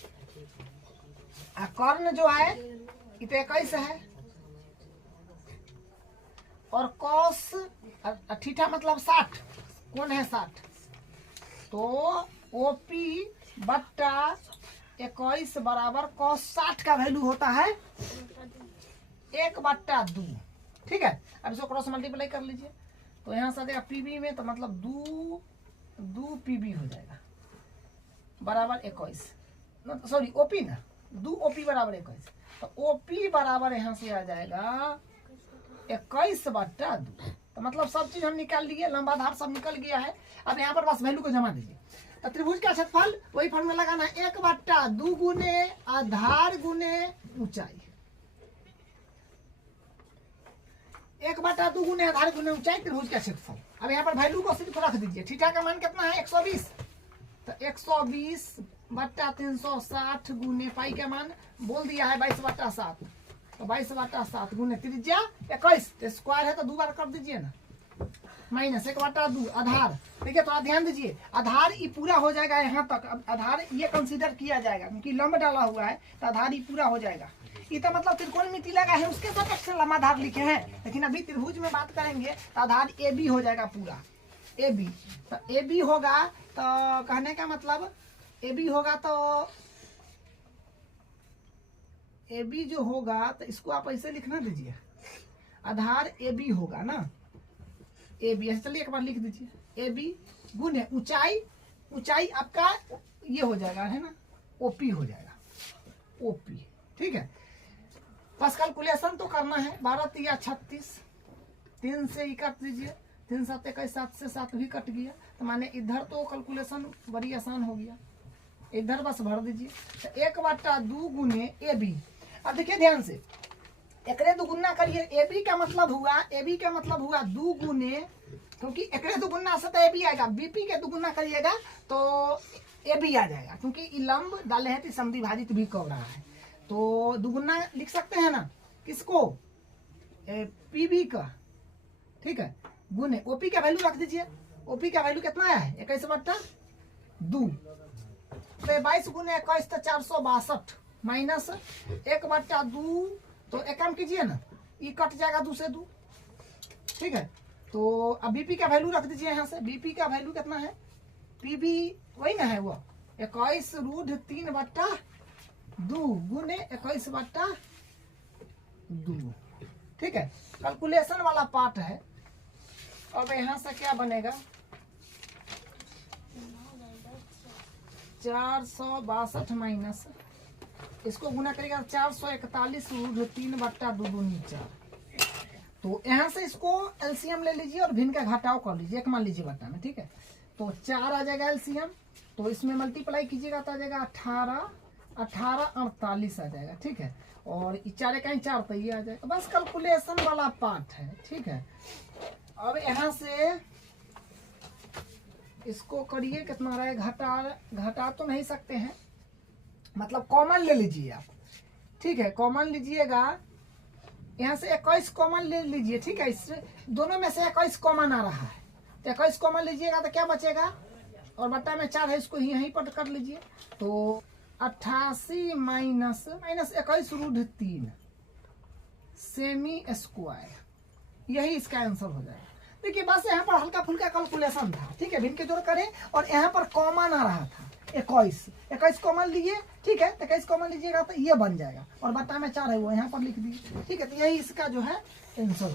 कर्ण जो है इतना 21 है, और कॉस थीटा मतलब 60, कौन है 60, तो ओपी बट्टा 21 बराबर कॉस 60 का वैल्यू होता है 1/2, ठीक है। अब इसको क्रॉस मल्टीप्लाई कर लीजिए, तो यहाँ से आ जाएगा पीबी में, तो मतलब 2 पीबी हो जाएगा बराबर 21, सॉरी ओपी ना, 2 ओपी बराबर 21। तो ओपी बराबर यहाँ से आ जाएगा 21/2। तो मतलब सब चीज हम निकाल लिए, लंबा आधार सब निकल गया है। अब यहाँ पर बस वैल्यू को जमा दीजिए। तो त्रिभुज का क्षेत्रफल वही फॉर्मूला लगाना है, 1/2 गुने आधार गुने ऊंचाई, 1/2 गुने आधार गुने ऊंचाई त्रिभुज का क्षेत्रफल। अब यहाँ पर वैल्यू को सिर्फ रख दीजिए। थीटा का मान कितना है 120, तो 120/360 गुने पाई का मान बोल दिया है 22/7, तो 22/7 गुने त्रिज्या 21, तो स्क्वायर है तो 2 बार कर दीजिए ना, माइनस 1/2 आधार। ठीक है, तो आप ध्यान दीजिए, आधार ये पूरा हो जाएगा यहाँ तक। अब आधार ये कंसीडर किया जाएगा क्योंकि लंब डाला हुआ है, तो आधार ये पूरा हो जाएगा। ये तो मतलब त्रिकोणमिति लगा है उसके साथ अक्सर लंबा आधार लिखे हैं, लेकिन अभी त्रिभुज में बात करेंगे तो आधार ए बी हो जाएगा पूरा, ए बी। तो ए बी होगा तो कहने का मतलब ए बी होगा तो ए बी जो होगा तो इसको आप ऐसे लिखना दीजिए, आधार ए बी होगा ना, ए बी। ऐसे चलिए एक बार लिख दीजिए, ए बी गुने ऊंचाई, ऊंचाई आपका ये हो जाएगा है ना, ओपी हो जाएगा, ओपी। ठीक है, बस कैलकुलेशन तो करना है। 12 तिया 36, 3 से ही काट दीजिए, 3 7 21, 7 से 7 भी कट गया, तो माने इधर तो कैलकुलेशन बड़ी आसान हो गया, इधर बस भर दीजिए। तो 1/2 गुने ए बी। अब देखिए ध्यान से, एकरे दुगुना करिए, ए बी का मतलब हुआ, ए बी का मतलब हुआ 2 गुने, क्योंकि एकरे दुगुना से तो ए बी आएगा, बीपी के दुगुना करिएगा तो ए बी आ जाएगा, क्योंकि लंब डाले हैं तो समद्वि भाजित भी कर रहा है, तो दुगुना लिख सकते हैं ना किसको, पी बी का। ठीक है, गुने ओपी का वैल्यू रख दीजिए, ओपी का वैल्यू कितना है 21/2, तो 22 गुने 21 तो 462 माइनस 1/2, तो एक काम कीजिए ना, ये कट जाएगा 2 से 2। ठीक है, तो अब बीपी का वैल्यू रख दीजिए यहाँ से, बीपी का वैल्यू कितना है, पीबी वही ना है वो 21√3/2 गुने 21/2। ठीक है, कैलकुलेशन वाला पार्ट है। अब यहाँ से क्या बनेगा, 462 माइनस इसको गुना करेगा 441√3/2 तो यहाँ से इसको एलसीएम ले लीजिए और भिन्न का घटाव कर लीजिए, एक मान लीजिए बट्टा में। ठीक है, तो 4 आ जाएगा एलसीएम, तो इसमें मल्टीप्लाई कीजिएगा तो आ जाएगा 18 48 आ जाएगा। ठीक है, और 4 का 4 तो ये आ जाएगा, बस कैलकुलेशन वाला पार्ट है। ठीक है, अब यहाँ से इसको करिए, कितना रहा है, घटा तो नहीं सकते हैं, मतलब कॉमन ले लीजिए आप। ठीक है, कॉमन लीजिएगा, यहाँ से 21 कॉमन ले लीजिए। ठीक है, इस दोनों में से 21 कॉमन आ रहा है, तो 21 कॉमन लीजिएगा तो क्या बचेगा, और बट्टा में 4 है, इसको यहीं पर कर लीजिए, तो 88 माइनस 21√3 सेमी स्क्वायर, यही इसका आंसर हो जाएगा। देखिए बस यहाँ पर हल्का फुल्का कैलकुलेशन था। ठीक है, भिन्न के जोड़ करें और यहाँ पर कॉमन आ रहा था 21 कॉमन लिए। ठीक है, तो 21 कॉमन लीजिएगा तो ये बन जाएगा, और बट्टा में 4 है वो यहाँ पर लिख दीजिए। ठीक है, तो यही इसका जो है आंसर।